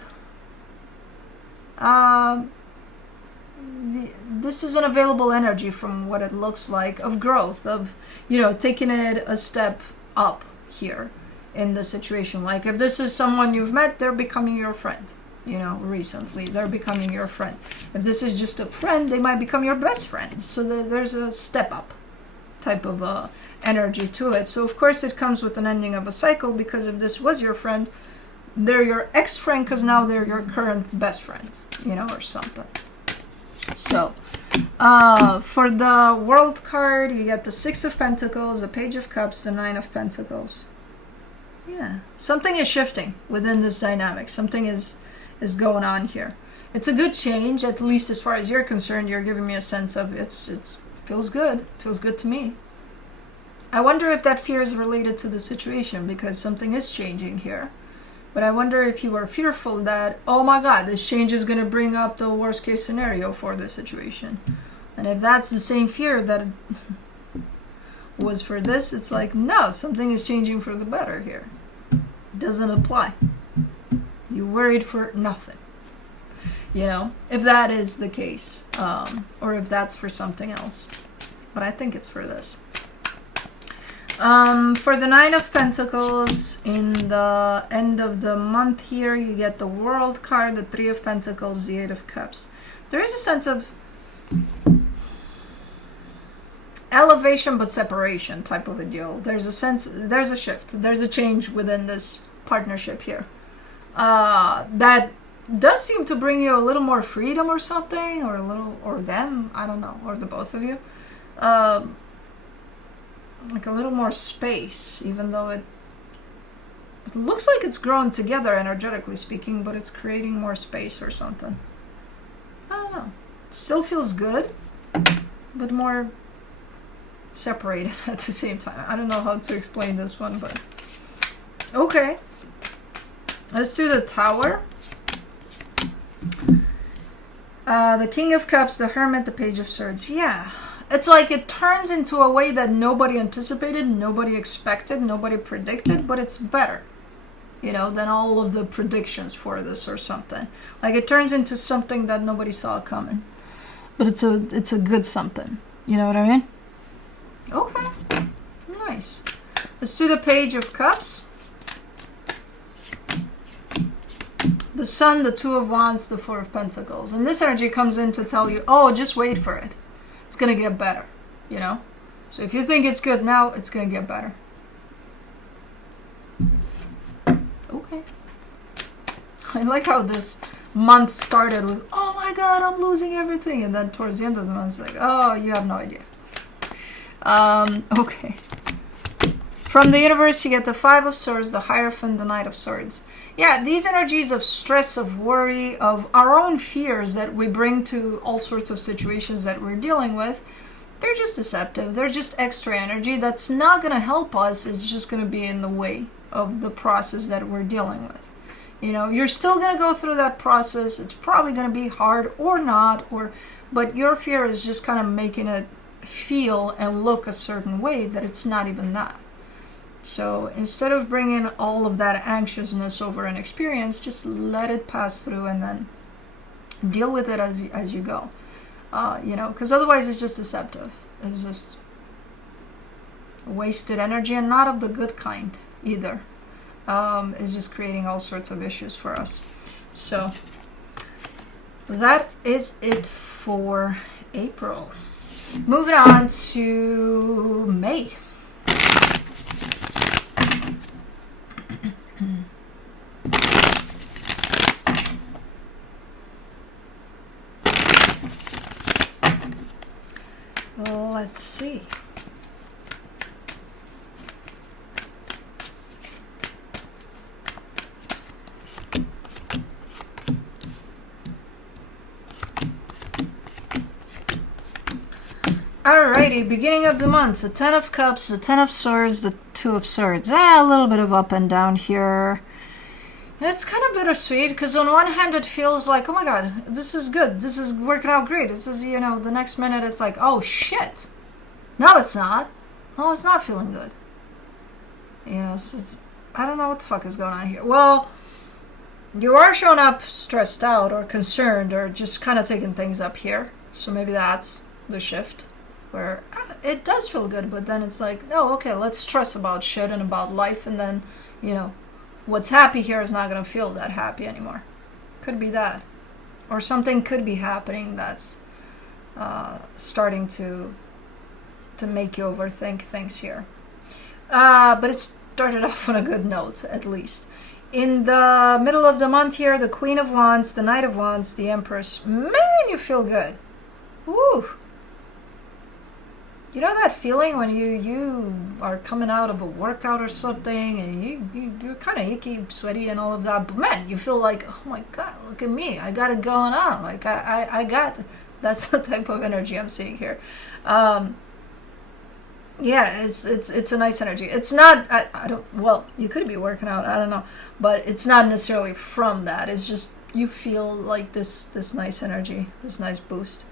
This is an available energy from what it looks like of growth, of, taking it a step up here in the situation. Like if this is someone you've met, they're becoming your friend, recently. They're becoming your friend. If this is just a friend, they might become your best friend. So there's a step up type of energy to it. So of course it comes with an ending of a cycle, because if this was your friend, they're your ex-friend because now they're your current best friend, or something. So for the World card, you get the Six of Pentacles, the Page of Cups, the Nine of Pentacles. Yeah, something is shifting within this dynamic. Something is going on here. It's a good change, at least as far as you're concerned. You're giving me a sense of it's feels good. Feels good to me. I wonder if that fear is related to the situation, because something is changing here. But I wonder if you are fearful that, oh my God, this change is going to bring up the worst case scenario for the situation. And if that's the same fear that was for this, it's like, no, something is changing for the better here. It doesn't apply. You worried for nothing. If that is the case, or if that's for something else. But I think it's for this. For the Nine of Pentacles, in the end of the month here, you get the World card, the Three of Pentacles, the Eight of Cups. There is a sense of elevation but separation type of a deal. There's a sense, there's a shift, there's a change within this partnership here. That does seem to bring you a little more freedom or something, or them, I don't know, or the both of you. Like a little more space, even though it looks like it's grown together energetically speaking, but it's creating more space or something. I don't know. Still feels good, but more separated at the same time. I don't know how to explain this one, but okay. Let's do the Tower. The King of Cups, the Hermit, the Page of Swords. Yeah. It's like it turns into a way that nobody anticipated, nobody expected, nobody predicted, but it's better, than all of the predictions for this or something. Like it turns into something that nobody saw coming. But it's a good something. You know what I mean? Okay. Nice. Let's do the Page of Cups. The Sun, the Two of Wands, the Four of Pentacles. And this energy comes in to tell you, oh, just wait for it. It's going to get better, So if you think it's good now, it's going to get better. Okay. I like how this month started with, oh my God, I'm losing everything. And then towards the end of the month, it's like, oh, you have no idea. Okay. From the universe, you get the Five of Swords, the Hierophant, the Knight of Swords. Yeah, these energies of stress, of worry, of our own fears that we bring to all sorts of situations that we're dealing with, they're just deceptive. They're just extra energy that's not going to help us. It's just going to be in the way of the process that we're dealing with. You're still going to go through that process. It's probably going to be hard or not, but your fear is just kind of making it feel and look a certain way that it's not even that. So instead of bringing all of that anxiousness over an experience, just let it pass through and then deal with it as you go. Because otherwise it's just deceptive. It's just wasted energy, and not of the good kind either. It's just creating all sorts of issues for us. So that is it for April. Moving on to May. Let's see. Alrighty, beginning of the month, the Ten of Cups, the Ten of Swords, the Two of Swords. A little bit of up and down here. It's kind of bittersweet, because on one hand it feels like, oh my God, this is good. This is working out great. This is, the next minute it's like, oh shit. No, it's not. No, it's not feeling good. So I don't know what the fuck is going on here. Well, You are showing up stressed out or concerned or just kind of taking things up here. So maybe that's the shift where it does feel good, but then it's like, no, okay, let's stress about shit and about life, and then, what's happy here is not going to feel that happy anymore. Could be that. Or something could be happening that's starting to make you overthink things here. But it started off on a good note, at least. In the middle of the month here, the Queen of Wands, the Knight of Wands, the Empress. Man, you feel good. Woo! You know that feeling when you are coming out of a workout or something and you're kind of icky, sweaty and all of that, but man, you feel like, oh my God, look at me. I got it going on. Like, I got it. That's the type of energy I'm seeing here. Yeah, it's a nice energy. It's not, I don't, well, you could be working out, I don't know, but it's not necessarily from that. It's just, you feel like this nice energy, this nice boost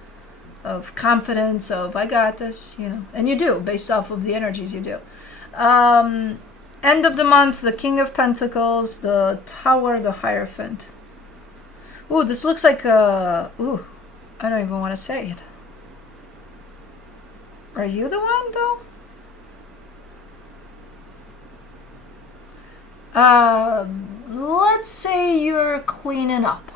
of confidence, of I got this, and you do, based off of the energies you do. End of the month, the King of Pentacles, the Tower, the Hierophant. Ooh, this looks like I don't even want to say it. Are you the one, though? Let's say you're cleaning up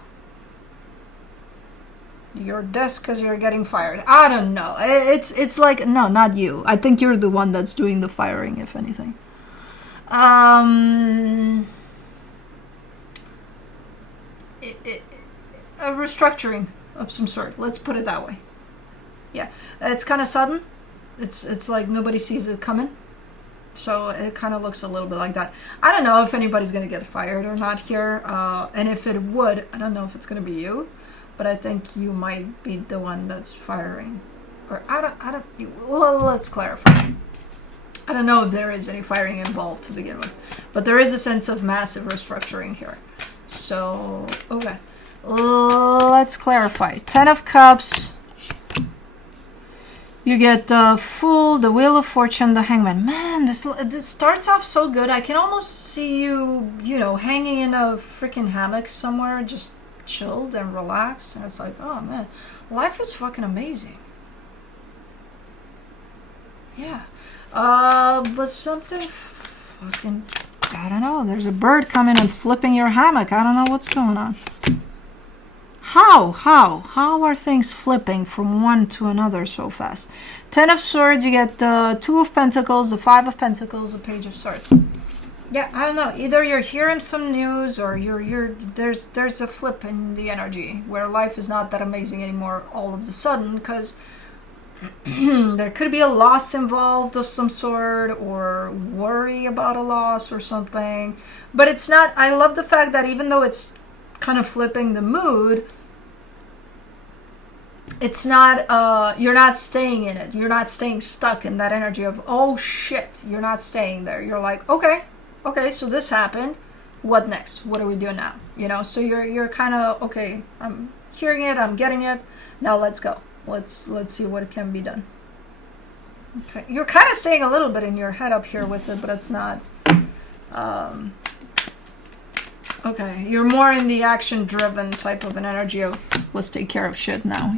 your desk because you're getting fired. I don't know. It's like, no, not you. I think you're the one that's doing the firing, if anything. A restructuring of some sort. Let's put it that way. Yeah, it's kind of sudden. It's like nobody sees it coming. So it kind of looks a little bit like that. I don't know if anybody's going to get fired or not here. And if it would, I don't know if it's going to be you. But I think you might be the one that's firing. Or let's clarify. I don't know if there is any firing involved to begin with. But there is a sense of massive restructuring here. So, okay. Let's clarify. 10 of Cups. You get the Fool, the Wheel of Fortune, the Hangman. Man, this starts off so good. I can almost see you, hanging in a freaking hammock somewhere, just chilled and relaxed. And it's like, oh man, life is fucking amazing. Yeah. But something fucking, I don't know. There's a bird coming and flipping your hammock. I don't know what's going on. How are things flipping from one to another so fast? 10 of Swords, you get the 2 of Pentacles, the 5 of Pentacles, the Page of Swords. Yeah, I don't know. Either you're hearing some news or there's a flip in the energy where life is not that amazing anymore all of a sudden, because there could be a loss involved of some sort or worry about a loss or something. But it's not, I love the fact that even though it's kind of flipping the mood, it's not you're not staying in it. You're not staying stuck in that energy of, oh shit. You're not staying there. You're like, okay, so this happened, what next? What do we do now? So you're kind of, okay, I'm hearing it, I'm getting it, now let's go, let's see what can be done. Okay, you're kind of staying a little bit in your head up here with it, but it's not okay, you're more in the action-driven type of an energy of, let's take care of shit now,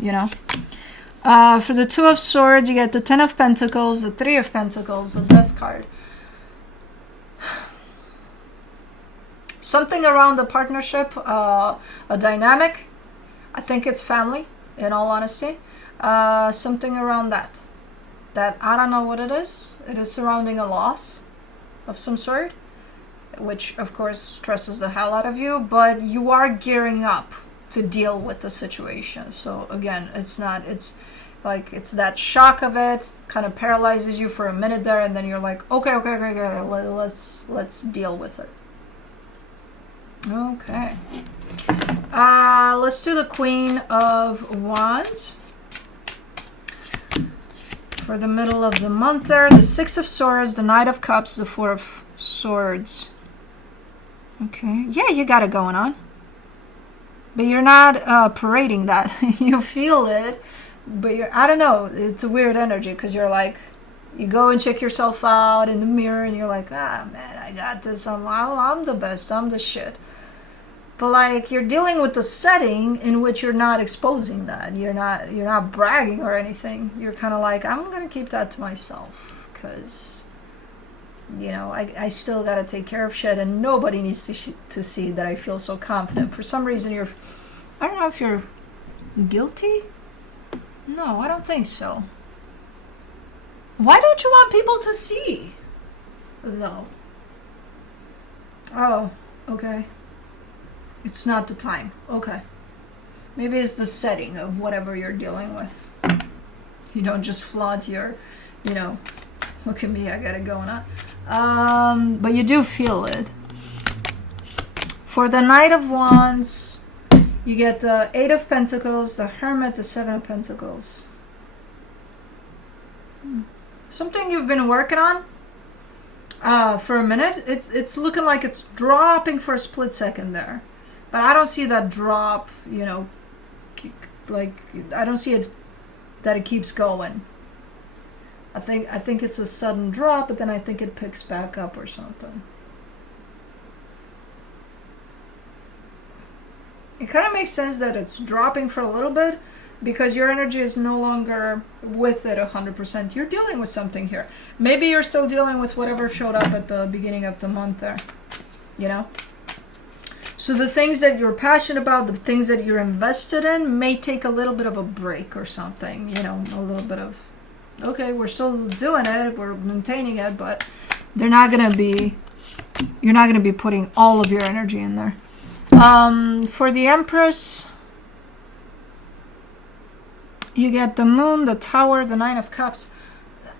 For the 2 of Swords, you get the 10 of Pentacles, the 3 of Pentacles, the Death card. Something around the partnership, a dynamic. I think it's family, in all honesty. Something around that. That I don't know what it is. It is surrounding a loss of some sort, which of course stresses the hell out of you, but you are gearing up to deal with the situation. So again, it's like it's that shock of it kind of paralyzes you for a minute there, and then you're like, okay, let's deal with it. Okay. Let's do the Queen of Wands. For the middle of the month there, the 6 of Swords, the Knight of Cups, the 4 of Swords. Okay. Yeah, you got it going on. But you're not parading that. You feel it, but I don't know, it's a weird energy because you're like, you go and check yourself out in the mirror and you're like, man, I got this. I'm the best. I'm the shit. But like, you're dealing with the setting in which you're not exposing that. You're not bragging or anything. You're kind of like, I'm gonna keep that to myself because, you know, I still gotta take care of shit, and nobody needs to see that I feel so confident. For some reason, I don't know if you're guilty. No, I don't think so. Why don't you want people to see, though? Oh, okay. It's not the time. Okay. Maybe it's the setting of whatever you're dealing with. You don't just flaunt your, you know, look at me, I got it going on. But you do feel it. For the Knight of Wands, you get the Eight of Pentacles, the Hermit, the Seven of Pentacles. Something you've been working on for a minute. It's looking like it's dropping for a split second there. But I don't see that drop, you know, like, I don't see it, that it keeps going. I think it's a sudden drop, but then I think it picks back up or something. It kind of makes sense that it's dropping for a little bit because your energy is no longer with it 100%. You're dealing with something here. Maybe you're still dealing with whatever showed up at the beginning of the month there, you know? So the things that you're passionate about, the things that you're invested in may take a little bit of a break or something, you know, a little bit of, okay, we're still doing it, we're maintaining it, but you're not going to be putting all of your energy in there. For the Empress, you get the Moon, the Tower, the Nine of Cups.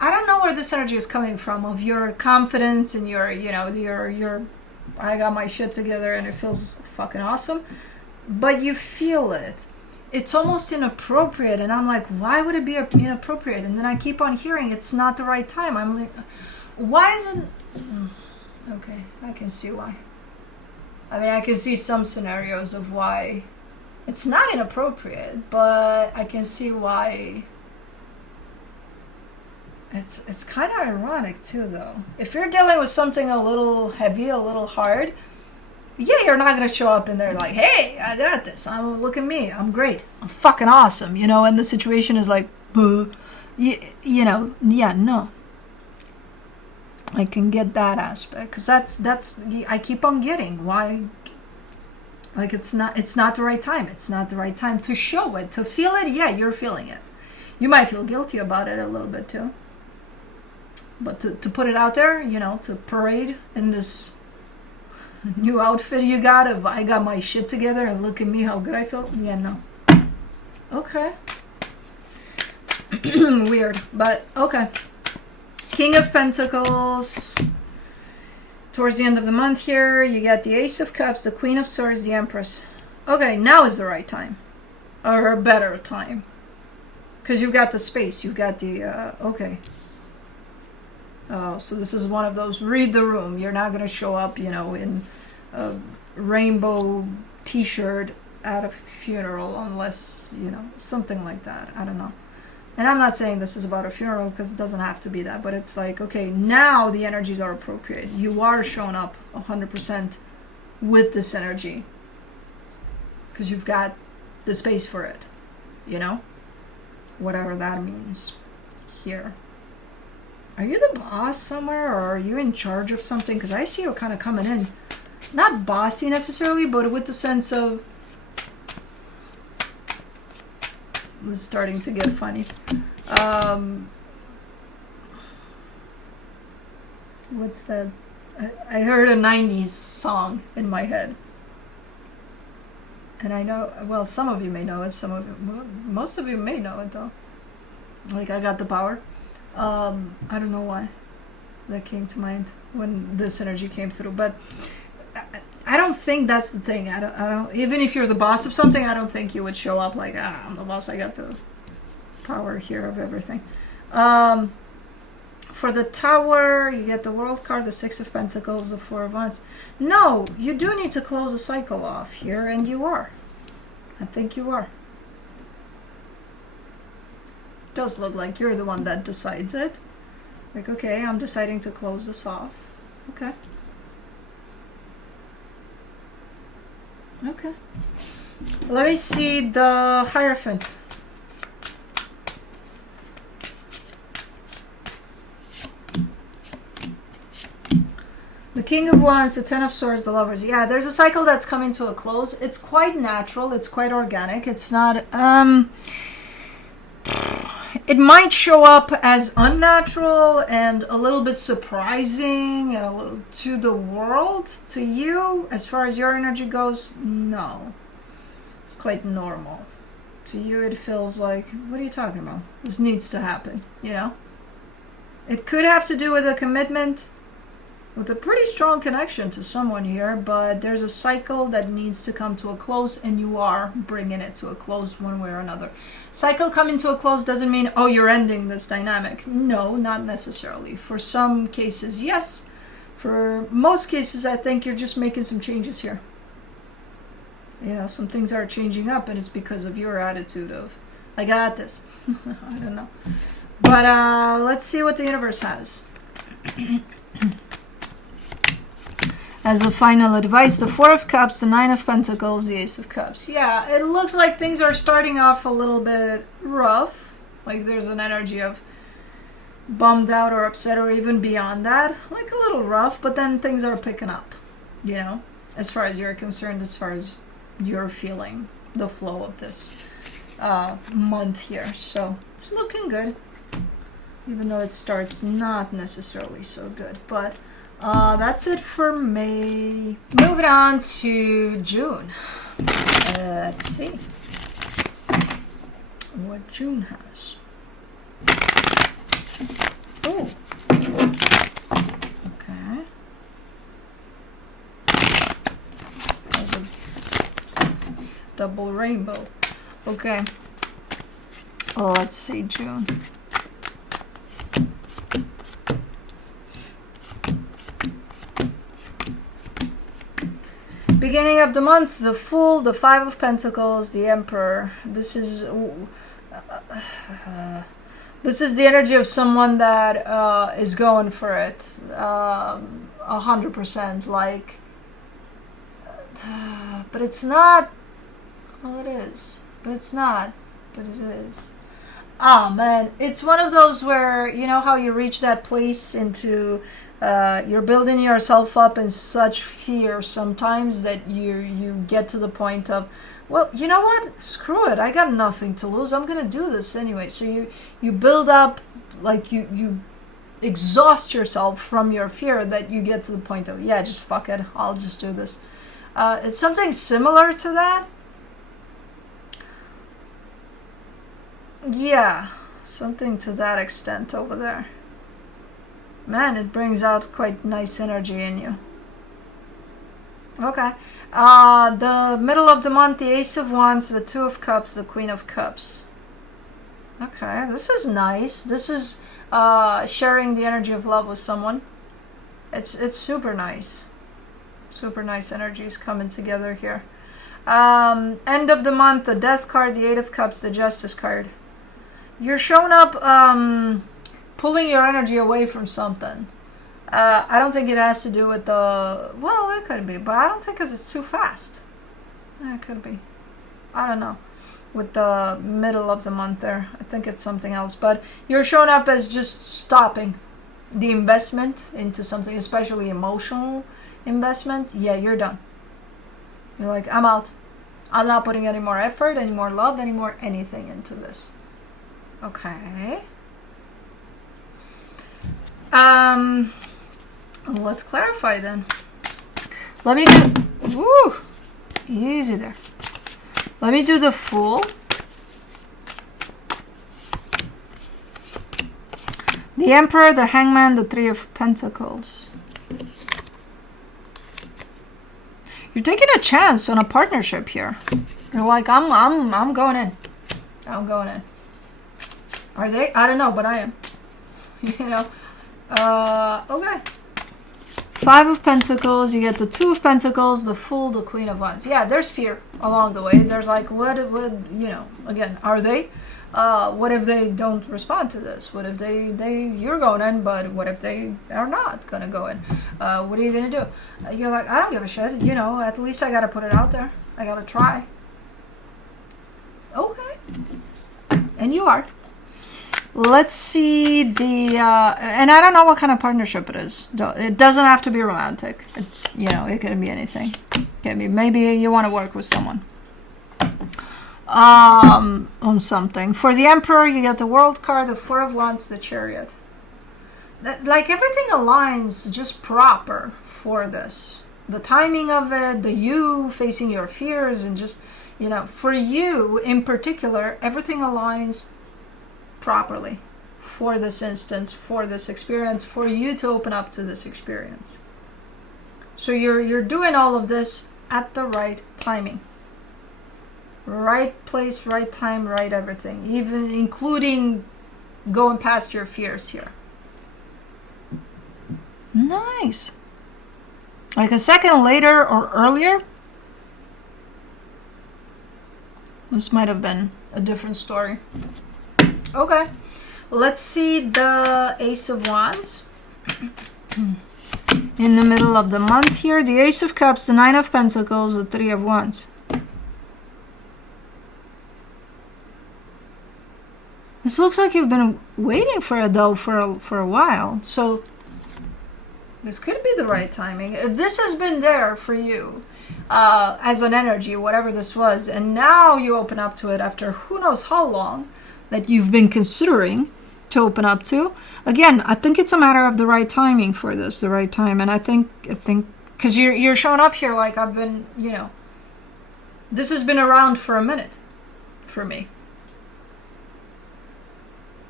I don't know where this energy is coming from, of your confidence and your, you know, your I got my shit together and it feels fucking awesome. But you feel it. It's almost inappropriate. And I'm like, why would it be inappropriate? And then I keep on hearing it's not the right time. I'm like, why isn't... Okay, I can see why. I mean, I can see some scenarios of why it's not inappropriate, but I can see why... It's kind of ironic too, though. If you're dealing with something a little heavy, a little hard, yeah, you're not going to show up in there like, hey, I got this. Look at me. I'm great. I'm fucking awesome. You know, and the situation is like, you know, yeah, no. I can get that aspect because that's I keep on getting why. Like it's not the right time. It's not the right time to show it, to feel it. Yeah, you're feeling it. You might feel guilty about it a little bit too. But to put it out there, you know, to parade in this new outfit you got of I got my shit together and look at me how good I feel. Yeah, no. Okay. Weird, but okay. King of Pentacles. Towards the end of the month here, you get the Ace of Cups, the Queen of Swords, the Empress. Okay, now is the right time. Or a better time. Because you've got the space. You've got the... okay. Oh, so this is one of those, read the room. You're not going to show up, you know, in a rainbow t-shirt at a funeral unless, you know, something like that. I don't know. And I'm not saying this is about a funeral because it doesn't have to be that. But it's like, okay, now the energies are appropriate. You are showing up 100% with this energy. Because you've got the space for it. You know? Whatever that means. Here. Are you the boss somewhere, or are you in charge of something? Because I see you kind of coming in. Not bossy necessarily, but with the sense of... This is starting to get funny. What's that? I heard a 90s song in my head. And I know, well, some of you may know it. Most of you may know it, though. Like, I got the power. I don't know why that came to mind when this energy came through, but I don't think that's the thing. I don't. Even if you're the boss of something, I don't think you would show up like, I'm the boss. I got the power here of everything. For the Tower, you get the World card, the Six of Pentacles, the Four of Wands. No, you do need to close a cycle off here, and you are. I think you are. Does look like you're the one that decides it. Like, okay, I'm deciding to close this off. Okay. Okay. Let me see the Hierophant. The King of Wands, the Ten of Swords, the Lovers. Yeah, there's a cycle that's coming to a close. It's quite natural. It's quite organic. It's not... it might show up as unnatural and a little bit surprising and a little to the world. To you, as far as your energy goes, no. It's quite normal. To you, it feels like, what are you talking about? This needs to happen, you know? It could have to do with a commitment, with a pretty strong connection to someone here, but there's a cycle that needs to come to a close, and you are bringing it to a close one way or another. Cycle coming to a close doesn't mean, oh, you're ending this dynamic. No, not necessarily. For some cases, yes. For most cases, I think you're just making some changes here. You know, some things are changing up, and it's because of your attitude of, I got this. I don't know. But let's see what the universe has. As a final advice, the Four of Cups, the Nine of Pentacles, the Ace of Cups. Yeah, it looks like things are starting off a little bit rough. Like there's an energy of bummed out or upset or even beyond that. Like a little rough, but then things are picking up, you know, as far as you're concerned, as far as you're feeling the flow of this month here. So it's looking good, even though it starts not necessarily so good. But that's it for May. Moving on to June. Let's see what June has. Oh, okay. Has a double rainbow. Okay. Oh, let's see June. Beginning of the month, the Fool, the Five of Pentacles, the Emperor. This is the energy of someone that is going for it 100%. Like, but it's not. Well, it is, but it's not. But it is. Ah, man, it's one of those where, you know how you reach that place into you're building yourself up in such fear sometimes that you get to the point of, well, you know what? Screw it. I got nothing to lose. I'm going to do this anyway. So you build up, like you exhaust yourself from your fear that you get to the point of, yeah, just fuck it. I'll just do this. It's something similar to that. Yeah, something to that extent over there. Man, it brings out quite nice energy in you. Okay. The middle of the month, the Ace of Wands, the Two of Cups, the Queen of Cups. Okay, this is nice. This is sharing the energy of love with someone. It's super nice. Super nice energies coming together here. End of the month, the Death card, the Eight of Cups, the Justice card. You're showing up pulling your energy away from something. I don't think it has to do with the... Well, it could be, but I don't think because it's too fast. It could be. I don't know. With the middle of the month there. I think it's something else. But you're showing up as just stopping the investment into something, especially emotional investment. Yeah, you're done. You're like, I'm out. I'm not putting any more effort, any more love, any more anything into this. Okay. Let's clarify then. Let me do... Woo! Easy there. Let me do the Fool. The Emperor, the Hangman, the Three of Pentacles. You're taking a chance on a partnership here. You're like, I'm going in. I'm going in. Are they? I don't know, but I am. You know. Okay. Five of Pentacles. You get the Two of Pentacles, the Fool, the Queen of Wands. Yeah, there's fear along the way. There's like, what would, you know, again, are they? What if they don't respond to this? What if you're going in, but what if they are not going to go in? What are you going to do? You're like, I don't give a shit. You know, at least I got to put it out there. I gotta try. Okay. And you are. Let's see the, and I don't know what kind of partnership it is. It doesn't have to be romantic. It can be anything. It can be, maybe you want to work with someone on something. For the Emperor, you get the World card, the Four of Wands, the Chariot. Like everything aligns just proper for this. The timing of it, the you facing your fears, and just, for you in particular, everything aligns properly for this instance, for this experience, for you to open up to this experience. So you're doing all of this at the right timing. Right place, right time, right everything. Even including going past your fears here. Nice. Like a second later or earlier, this might have been a different story. Okay, let's see the Ace of Wands. In the middle of the month here, the Ace of Cups, the Nine of Pentacles, the Three of Wands. This looks like you've been waiting for it though for a while. So this could be the right timing. If this has been there for you as an energy, whatever this was, and now you open up to it after who knows how long, that you've been considering to open up to. Again, I think it's a matter of the right timing for this, the right time. And I think because you're showing up here like I've been, this has been around for a minute for me.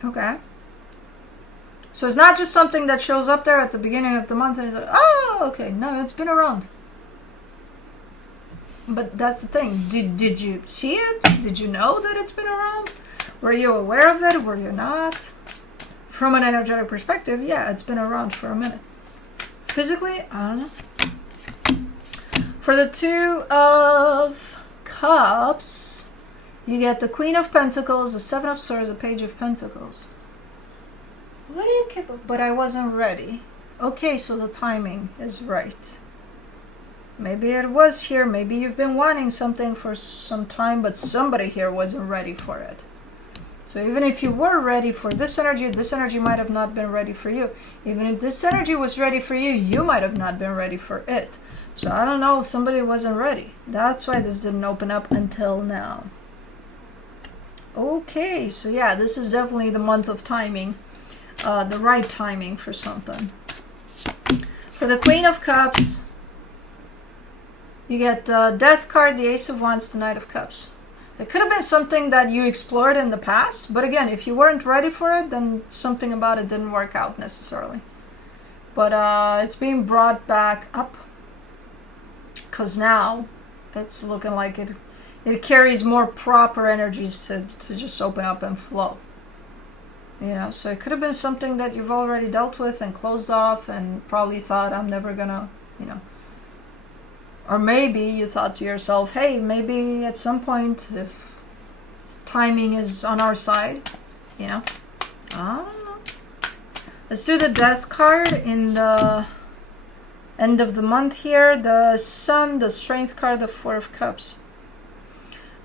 Okay. So it's not just something that shows up there at the beginning of the month and it's like, oh, okay, no, it's been around. But that's the thing. Did you see it? Did you know that it's been around? Were you aware of it? Were you not? From an energetic perspective, yeah, it's been around for a minute. Physically, I don't know. For the Two of Cups, you get the Queen of Pentacles, the Seven of Swords, the Page of Pentacles. What do you keep? But I wasn't ready. Okay, so the timing is right. Maybe it was here. Maybe you've been wanting something for some time, but somebody here wasn't ready for it. So even if you were ready for this energy might have not been ready for you. Even if this energy was ready for you, you might have not been ready for it. So I don't know if somebody wasn't ready. That's why this didn't open up until now. Okay, so yeah, this is definitely the month of timing. The right timing for something. For the Queen of Cups, you get the Death card, the Ace of Wands, the Knight of Cups. It could have been something that you explored in the past, but again, if you weren't ready for it, then something about it didn't work out necessarily. But it's being brought back up because now it's looking like it carries more proper energies to just open up and flow. So it could have been something that you've already dealt with and closed off and probably thought, I'm never gonna, or maybe you thought to yourself, hey, maybe at some point, if timing is on our side, I don't know. Let's do the Death card in the end of the month here. The Sun, the Strength card, the Four of Cups.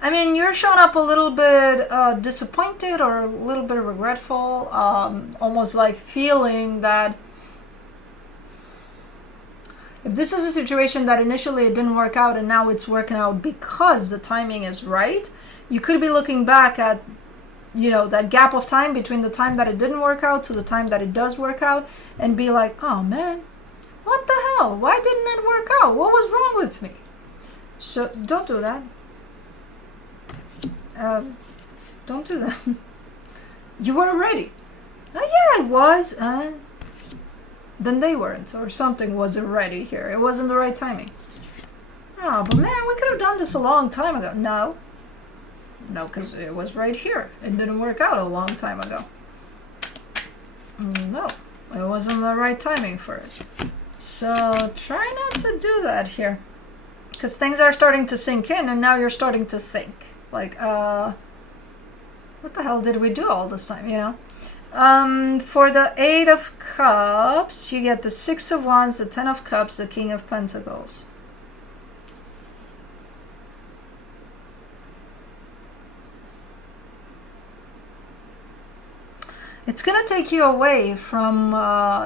I mean, you're showing up a little bit disappointed or a little bit regretful, almost like feeling that if this is a situation that initially it didn't work out and now it's working out because the timing is right, you could be looking back at, that gap of time between the time that it didn't work out to the time that it does work out and be like, oh man, what the hell? Why didn't it work out? What was wrong with me? So don't do that. Don't do that. You were ready. Oh yeah, I was. Then they weren't, or something wasn't ready here. It wasn't the right timing. Oh, but man, we could have done this a long time ago. No, because it was right here. It didn't work out a long time ago. No, it wasn't the right timing for it. So try not to do that here, because things are starting to sink in, and now you're starting to think. Like, what the hell did we do all this time, For the Eight of Cups, you get the Six of Wands, the Ten of Cups, the King of Pentacles. It's going to take you away from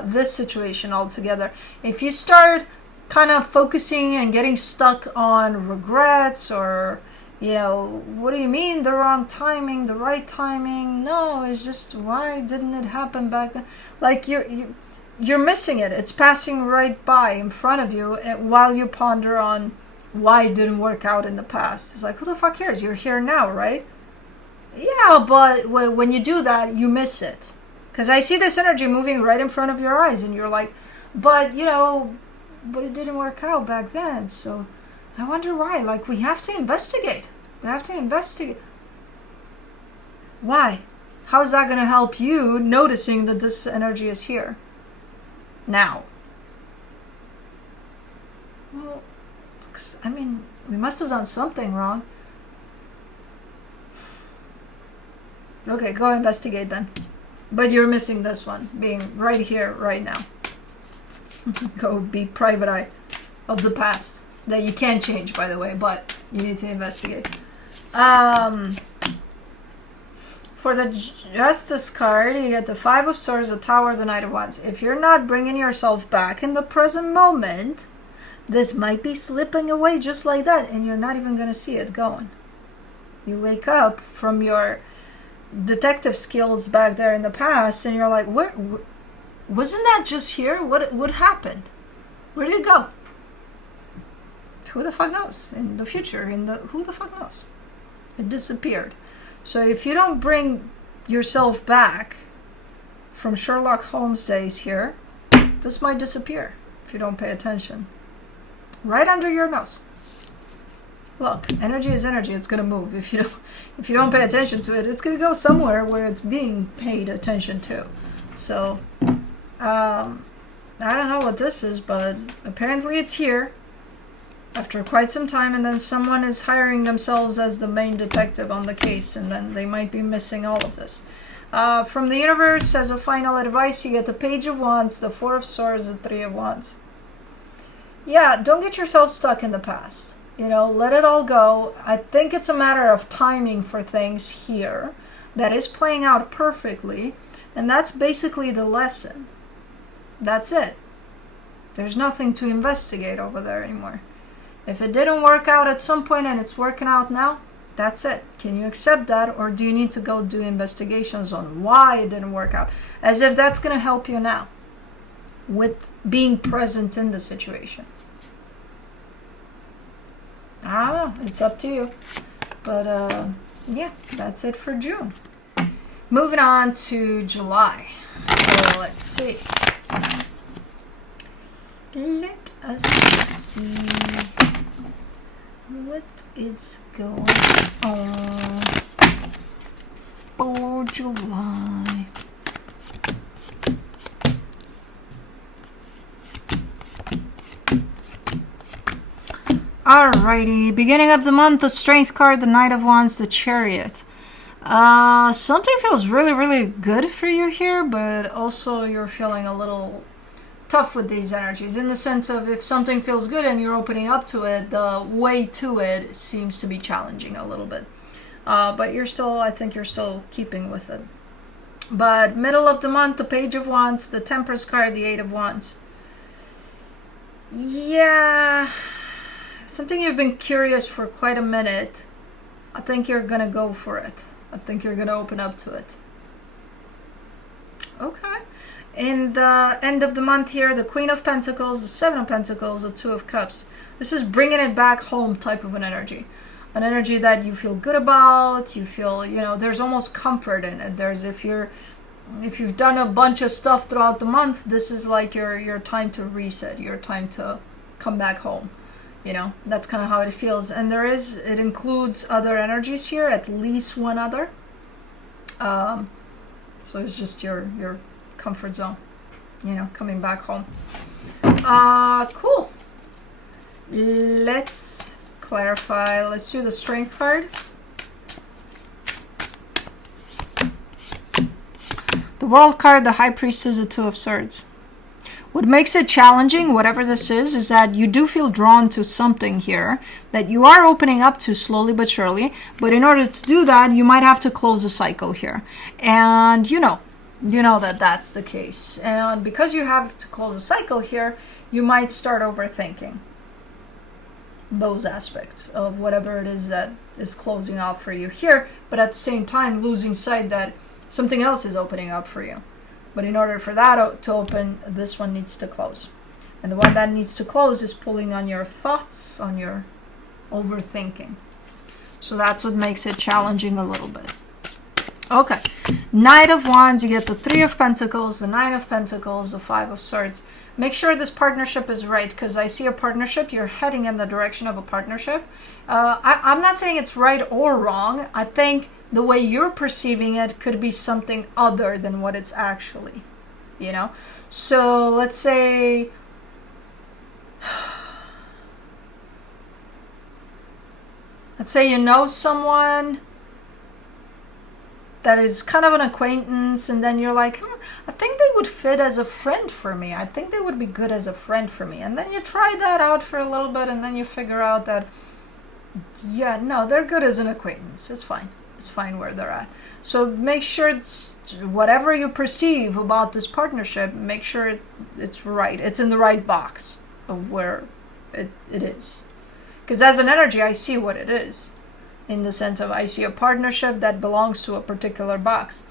this situation altogether. If you start kind of focusing and getting stuck on regrets or, what do you mean the wrong timing, the right timing? No, it's just, why didn't it happen back then? Like you're missing it. It's passing right by in front of you while you ponder on why it didn't work out in the past. It's like, who the fuck cares? You're here now, right? Yeah, but when you do that, you miss it. Because I see this energy moving right in front of your eyes, and you're like, but it didn't work out back then. So I wonder why. Like, we have to investigate. Why? How is that going to help you noticing that this energy is here now? Well, I mean, we must have done something wrong. Okay, go investigate then. But you're missing this one, being right here, right now. Go be private eye of the past. That you can't change, by the way, but you need to investigate. For the Justice card, you get the Five of Swords, the Tower, the Knight of Wands. If you're not bringing yourself back in the present moment, this might be slipping away just like that, and you're not even going to see it going. You wake up from your detective skills back there in the past, and you're like, where wasn't that just here? What happened? Where did it go? Who the fuck knows? In the future, who the fuck knows? It disappeared. So if you don't bring yourself back from Sherlock Holmes days here, this might disappear if you don't pay attention. Right under your nose. Look, energy is energy. It's gonna move. If you don't pay attention to it, it's gonna go somewhere where it's being paid attention to. So, I don't know what this is, but apparently it's here after quite some time, and then someone is hiring themselves as the main detective on the case, and then they might be missing all of this. From the universe, as a final advice, you get the Page of Wands, the Four of Swords, the Three of Wands. Yeah, don't get yourself stuck in the past. Let it all go. I think it's a matter of timing for things here that is playing out perfectly, and that's basically the lesson. That's it. There's nothing to investigate over there anymore. If it didn't work out at some point and it's working out now, that's it. Can you accept that, or do you need to go do investigations on why it didn't work out? As if that's going to help you now with being present in the situation. I don't know. It's up to you. But, yeah, that's it for June. Moving on to July. So let's see. Let us see what is going on for July. Alrighty, beginning of the month, the Strength card, the Knight of Wands, the Chariot. Something feels really, really good for you here, but also you're feeling a little tough with these energies, in the sense of if something feels good and you're opening up to it, the way to it seems to be challenging a little bit. But I think you're still keeping with it. But middle of the month, the Page of Wands, the Temperance card, the Eight of Wands. Yeah, something you've been curious for quite a minute. I think you're gonna go for it. I think you're gonna open up to it. Okay. In the end of the month here, the Queen of Pentacles, the Seven of Pentacles, the Two of Cups. This is bringing it back home type of an energy. An energy that you feel good about. You feel, there's almost comfort in it. There's, if you've done a bunch of stuff throughout the month, this is like your time to reset, your time to come back home. That's kind of how it feels. And it includes other energies here, at least one other. So it's just your comfort zone, coming back home. Cool. Let's clarify. Let's do the Strength card. The World card, the High Priestess, the Two of Swords. What makes it challenging, whatever this is that you do feel drawn to something here that you are opening up to slowly but surely. But in order to do that, you might have to close a cycle here. And, You know that that's the case. And because you have to close a cycle here, you might start overthinking those aspects of whatever it is that is closing off for you here, but at the same time losing sight that something else is opening up for you. But in order for that to open, this one needs to close. And the one that needs to close is pulling on your thoughts, on your overthinking. So that's what makes it challenging a little bit. Okay, Knight of Wands, you get the Three of Pentacles, the Nine of Pentacles, the Five of Swords. Make sure this partnership is right, because I see a partnership. You're heading in the direction of a partnership. I'm not saying it's right or wrong. I think the way you're perceiving it could be something other than what it's actually, you know? So let's say... Let's say you know someone that is kind of an acquaintance, and then you're like, I think they would fit as a friend for me. I think they would be good as a friend for me. And then you try that out for a little bit, and then you figure out that, yeah, no, they're good as an acquaintance. It's fine. It's fine where they're at. So make sure it's, whatever you perceive about this partnership, make sure it's right. It's in the right box of where it is. Because as an energy, I see what it is. In the sense of, I see a partnership that belongs to a particular box.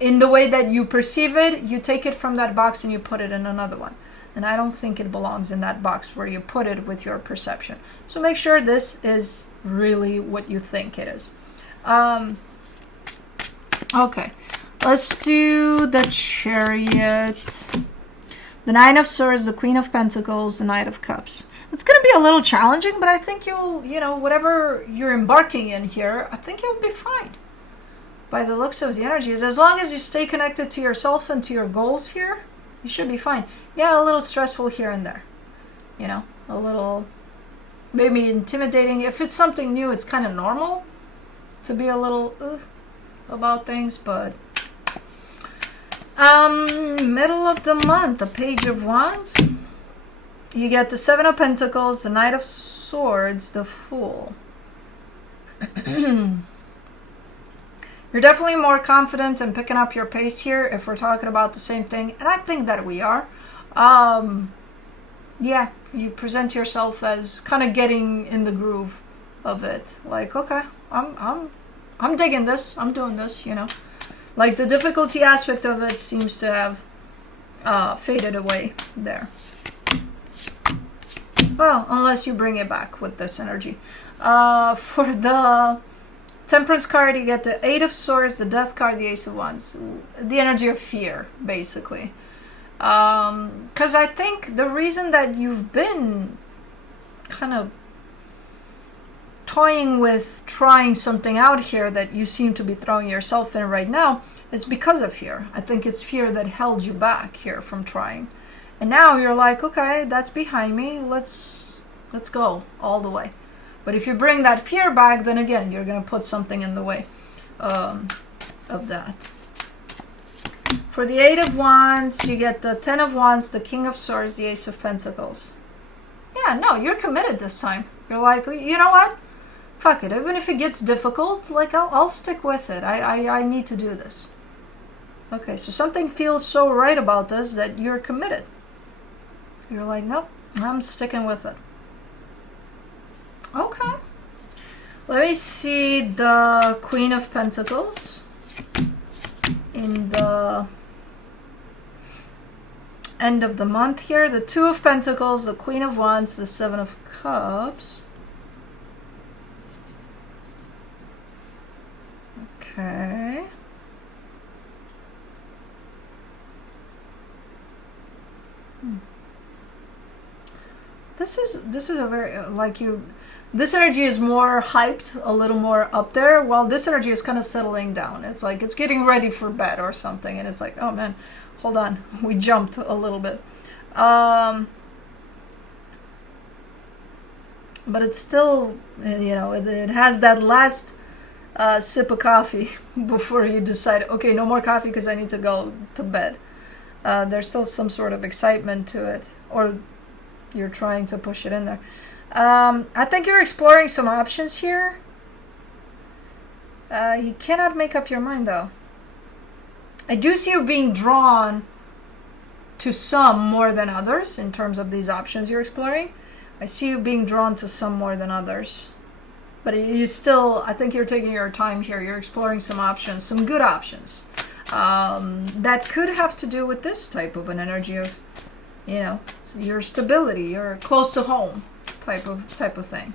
In the way that you perceive it, you take it from that box and you put it in another one. And I don't think it belongs in that box where you put it with your perception. So make sure this is really what you think it is. Okay, let's do the Chariot. The Nine of Swords, the Queen of Pentacles, the Knight of Cups. It's going to be a little challenging, but I think you'll, you know, whatever you're embarking in here, I think you'll be fine. By the looks of the energies, as long as you stay connected to yourself and to your goals here, you should be fine. Yeah, a little stressful here and there. You know, a little, maybe intimidating. If it's something new, it's kind of normal to be a little about things, but... middle of the month, the Page of Wands. You get the Seven of Pentacles, the Knight of Swords, the Fool. You're definitely more confident in picking up your pace here if we're talking about the same thing. And I think that we are. Yeah, you present yourself as kind of getting in the groove of it. Like, okay, I'm digging this. I'm doing this, you know. Like the difficulty aspect of it seems to have faded away there. Well, unless you bring it back with this energy. For the Temperance card, you get the Eight of Swords, the Death card, the Ace of Wands. The energy of fear, basically. Because I think the reason that you've been kind of toying with trying something out here that you seem to be throwing yourself in right now is because of fear. I think it's fear that held you back here from trying. And now you're like, okay, that's behind me. Let's go all the way. But if you bring that fear back, then again, you're going to put something in the way of that. For the Eight of Wands, you get the Ten of Wands, the King of Swords, the Ace of Pentacles. Yeah, no, you're committed this time. You're like, you know what? Fuck it. Even if it gets difficult, like I'll stick with it. I need to do this. Okay, so something feels so right about this that you're committed. You're like, nope, I'm sticking with it. Okay. Let me see the Queen of Pentacles in the end of the month here. The Two of Pentacles, the Queen of Wands, the Seven of Cups. Okay. This is a very, like you, this energy is more hyped, a little more up there, while this energy is kind of settling down. It's like it's getting ready for bed or something, and it's like, oh man, hold on, we jumped a little bit. But it's still, you know, it has that last sip of coffee before you decide, okay, no more coffee because I need to go to bed. There's still some sort of excitement to it, or you're trying to push it in there. I think you're exploring some options here. You cannot make up your mind though. I do see you being drawn to some more than others in terms of these options you're exploring. I see you being drawn to some more than others. But you still, I think you're taking your time here. You're exploring some options, some good options. That could have to do with this type of an energy of, you know, your stability, you're close to home type of thing.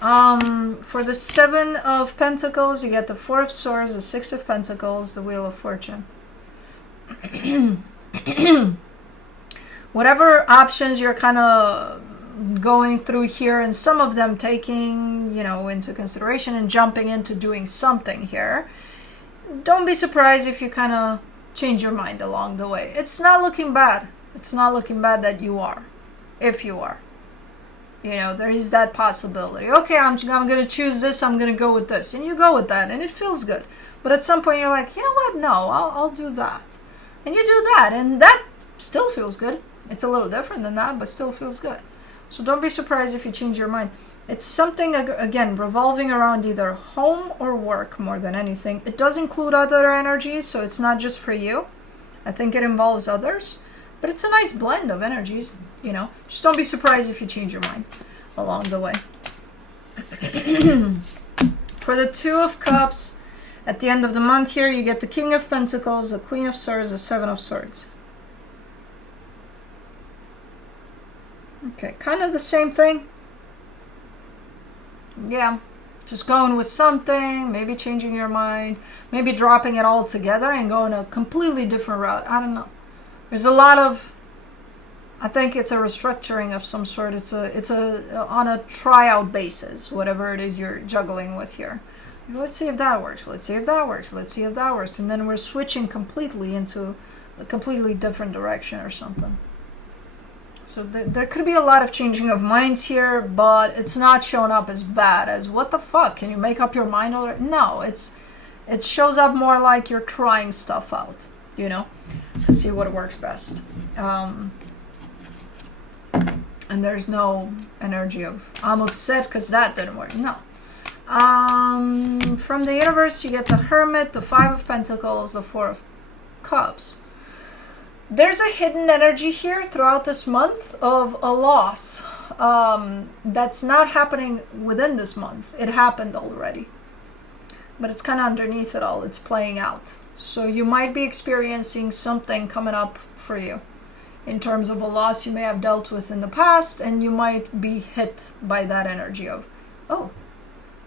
For the Seven of Pentacles, you get the Four of Swords, the Six of Pentacles, the Wheel of Fortune. Whatever options you're kind of going through here, and some of them taking, you know, into consideration and jumping into doing something here, don't be surprised if you kind of change your mind along the way. It's not looking bad. It's not looking bad that you are, if you are. You know, there is that possibility. Okay, I'm going to choose this, I'm going to go with this. And you go with that, and it feels good. But at some point, you're like, you know what? No, I'll do that. And you do that, and that still feels good. It's a little different than that, but still feels good. So don't be surprised if you change your mind. It's something, again, revolving around either home or work more than anything. It does include other energies, so it's not just for you. I think it involves others. But it's a nice blend of energies, you know. Just don't be surprised if you change your mind along the way. For the Two of Cups, at the end of the month here, you get the King of Pentacles, the Queen of Swords, the Seven of Swords. Okay, kind of the same thing. Yeah, just going with something, maybe changing your mind, maybe dropping it all together and going a completely different route. I don't know. There's a lot of, I think it's a restructuring of some sort. It's a on a tryout basis, whatever it is you're juggling with here. Let's see if that works. Let's see if that works. Let's see if that works. And then we're switching completely into a completely different direction or something. So there could be a lot of changing of minds here, but it's not showing up as bad as, what the fuck? Can you make up your mind already? No, it shows up more like you're trying stuff out, you know, to see what works best. And there's no energy of, I'm upset because that didn't work. No. From the universe, you get the Hermit, the Five of Pentacles, the Four of Cups. There's a hidden energy here throughout this month of a loss that's not happening within this month. It happened already. But it's kind of underneath it all. It's playing out. So you might be experiencing something coming up for you in terms of a loss you may have dealt with in the past, and you might be hit by that energy of, oh,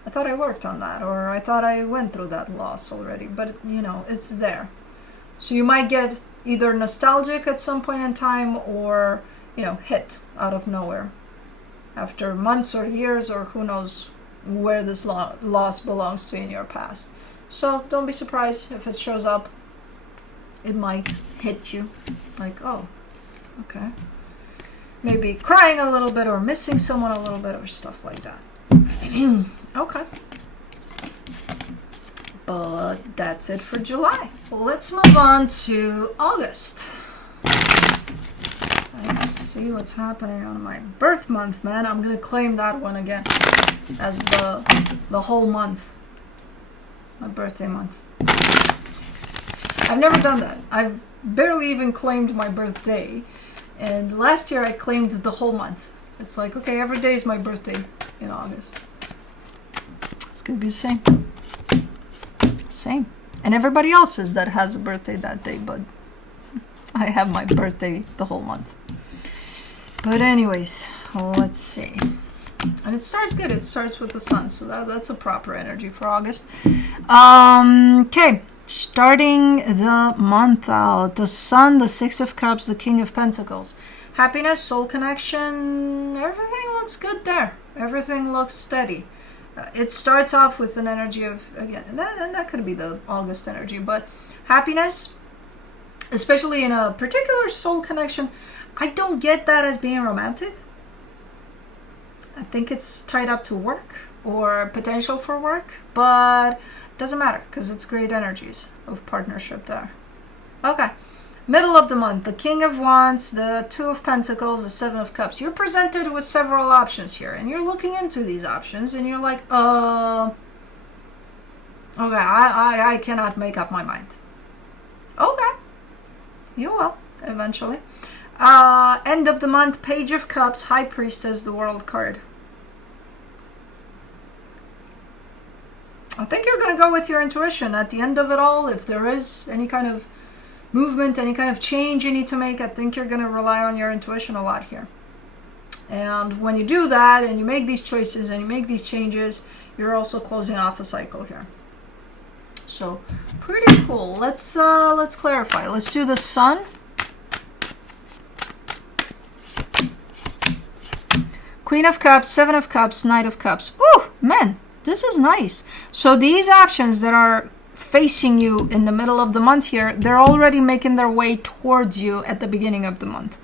I thought I worked on that, or I thought I went through that loss already. But, you know, it's there. So you might get either nostalgic at some point in time, or, you know, hit out of nowhere after months or years, or who knows where this loss belongs to in your past. So don't be surprised if it shows up. It might hit you like, oh, okay. Maybe crying a little bit, or missing someone a little bit, or stuff like that. Okay. But that's it for July. Let's move on to August. Let's see what's happening on my birth month, man. I'm gonna claim that one again as the whole month. My birthday month. I've never done that. I've barely even claimed my birthday. And last year I claimed the whole month. It's like, okay, every day is my birthday in August. It's gonna be the same. Same. And everybody else's that has a birthday that day, but I have my birthday the whole month. But anyways, let's see. And it starts good. It starts with the sun, so that's a proper energy for August. Okay, starting the month out. The sun, the Six of Cups, the King of Pentacles. Happiness, soul connection, everything looks good there. Everything looks steady. It starts off with an energy of, again, and that could be the August energy, but happiness, especially in a particular soul connection, I don't get that as being romantic. I think it's tied up to work or potential for work, but it doesn't matter because it's great energies of partnership there. Okay. Middle of the month, the King of Wands, the Two of Pentacles, the Seven of Cups. You're presented with several options here, and you're looking into these options, and you're like, okay, I cannot make up my mind. Okay. You will, eventually. End of the month, Page of Cups, High Priestess, the World card. I think you're going to go with your intuition at the end of it all. If there is any kind of movement, any kind of change you need to make, I think you're going to rely on your intuition a lot here. And when you do that and you make these choices and you make these changes, you're also closing off a cycle here. So pretty cool. Let's clarify. Let's do the Sun. Queen of Cups, Seven of Cups, Knight of Cups. Ooh, man, this is nice. So these options that are facing you in the middle of the month here, they're already making their way towards you at the beginning of the month.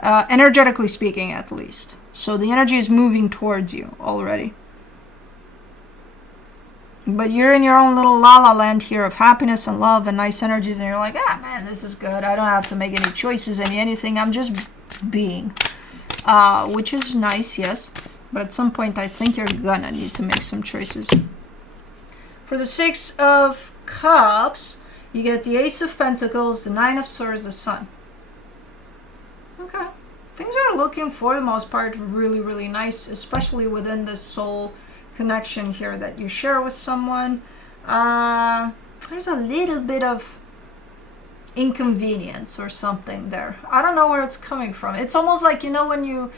Energetically speaking, at least. So the energy is moving towards you already. But you're in your own little la-la land here of happiness and love and nice energies, and you're like, ah, man, this is good. I don't have to make any choices, anything. I'm just being. Which is nice, yes. But at some point, I think you're gonna need to make some choices. For the Six of Cups, you get the Ace of Pentacles, the Nine of Swords, the Sun. Okay. Things are looking, for the most part, really, really nice, especially within the soul connection here that you share with someone. There's a little bit of inconvenience or something there. I don't know where it's coming from. It's almost like, you know, when you...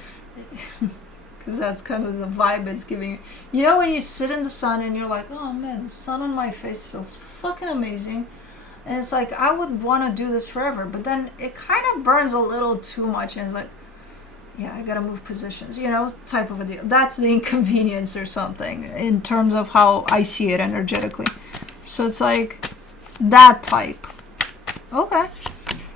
because that's kind of the vibe it's giving you. You know, when you sit in the sun and you're like, oh man, the sun on my face feels fucking amazing. And it's like, I would want to do this forever. But then it kind of burns a little too much. And it's like, yeah, I gotta move positions, you know, type of a deal. That's the inconvenience or something in terms of how I see it energetically. So it's like that type. Okay.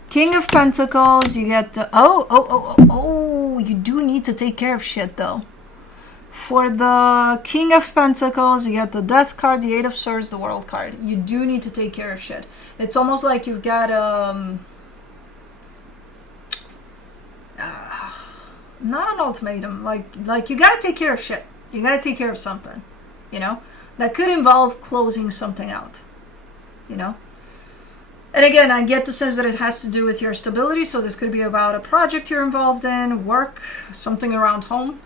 King of Pentacles, you get the... Oh, you do need to take care of shit, though. For the King of Pentacles, you get the Death card, the Eight of Swords, the World card. You do need to take care of shit. It's almost like you've got not an ultimatum. Like you gotta take care of shit. You gotta take care of something. You know? That could involve closing something out. You know? And again, I get the sense that it has to do with your stability. So this could be about a project you're involved in, work, something around home.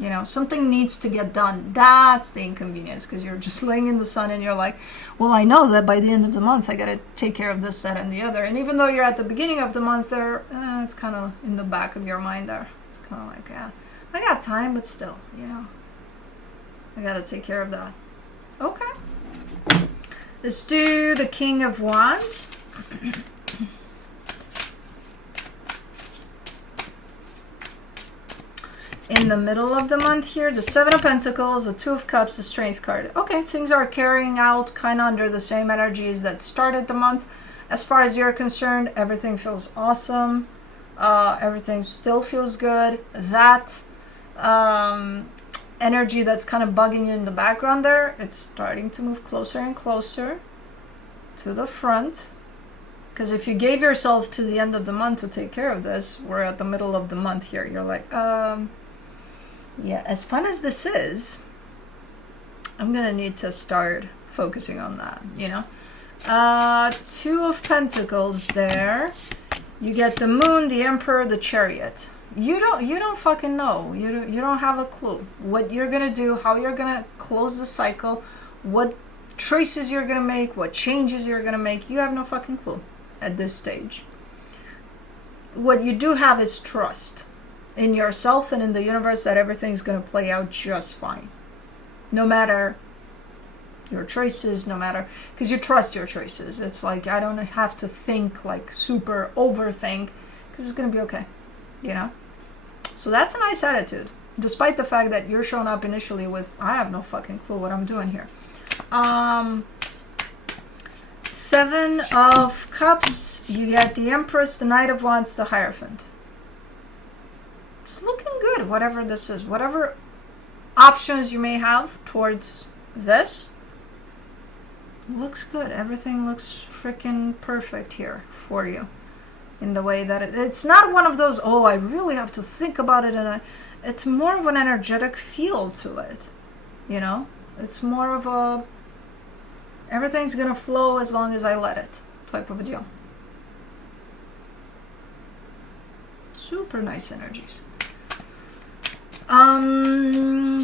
You know, something needs to get done. That's the inconvenience, because you're just laying in the sun and you're like, well, I know that by the end of the month, I got to take care of this, that, and the other. And even though you're at the beginning of the month there, it's kind of in the back of your mind there. It's kind of like, yeah, I got time, but still, you know, I got to take care of that. Okay. Let's do the King of Wands. In the middle of the month here, the Seven of Pentacles, the Two of Cups, the Strength card. Okay, things are carrying out kind of under the same energies that started the month. As far as you're concerned, everything feels awesome. Everything still feels good. That energy that's kind of bugging you in the background there, it's starting to move closer and closer to the front. Because if you gave yourself to the end of the month to take care of this, we're at the middle of the month here. You're like, yeah, as fun as this is, I'm going to need to start focusing on that, you know. Two of Pentacles there. You get the Moon, the Emperor, the Chariot. You don't fucking know. You don't have a clue what you're going to do, how you're going to close the cycle, what choices you're going to make, what changes you're going to make. You have no fucking clue at this stage. What you do have is trust in yourself and in the universe that everything's going to play out just fine. No matter your choices, no matter... Because you trust your choices. It's like, I don't have to think, like, super overthink, because it's going to be okay, you know? So that's a nice attitude, despite the fact that you're showing up initially with, I have no fucking clue what I'm doing here. Seven of Cups, you get the Empress, the Knight of Wands, the Hierophant. It's looking good, whatever this is. Whatever options you may have towards this, looks good. Everything looks freaking perfect here for you. In the way that it's not one of those, oh, I really have to think about it. And it's more of an energetic feel to it. You know? It's more of a, everything's going to flow as long as I let it type of a deal. Super nice energies.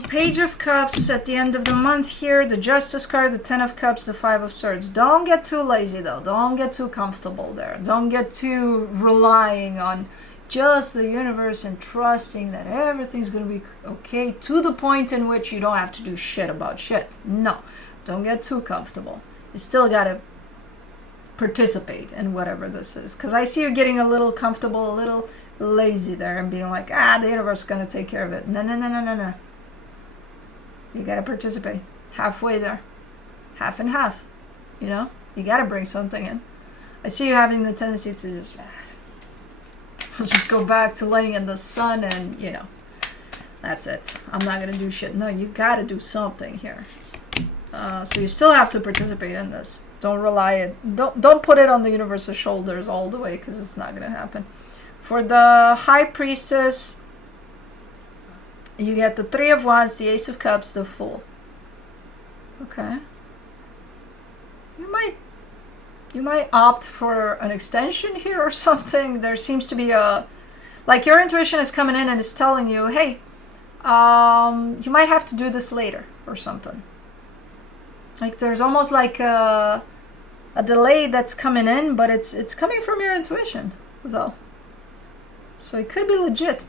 Page of Cups at the end of the month here. The Justice card, the Ten of Cups, the Five of Swords. Don't get too lazy though. Don't get too comfortable there. Don't get too relying on just the universe and trusting that everything's going to be okay to the point in which you don't have to do shit about shit. No, don't get too comfortable. You still got to participate in whatever this is. Because I see you getting a little comfortable, a little lazy there and being like, the universe is going to take care of it. No. You got to participate. Halfway there. Half and half. You know? You got to bring something in. I see you having the tendency to just go back to laying in the sun and, you know, that's it. I'm not going to do shit. No, you got to do something here. So you still have to participate in this. Don't rely it. Don't put it on the universe's shoulders all the way, because it's not going to happen. For the High Priestess, you get the Three of Wands, the Ace of Cups, the Fool. Okay. You might opt for an extension here or something. There seems to be like your intuition is coming in and is telling you, hey, you might have to do this later or something. Like there's almost like a delay that's coming in, but it's coming from your intuition though. So it could be legit.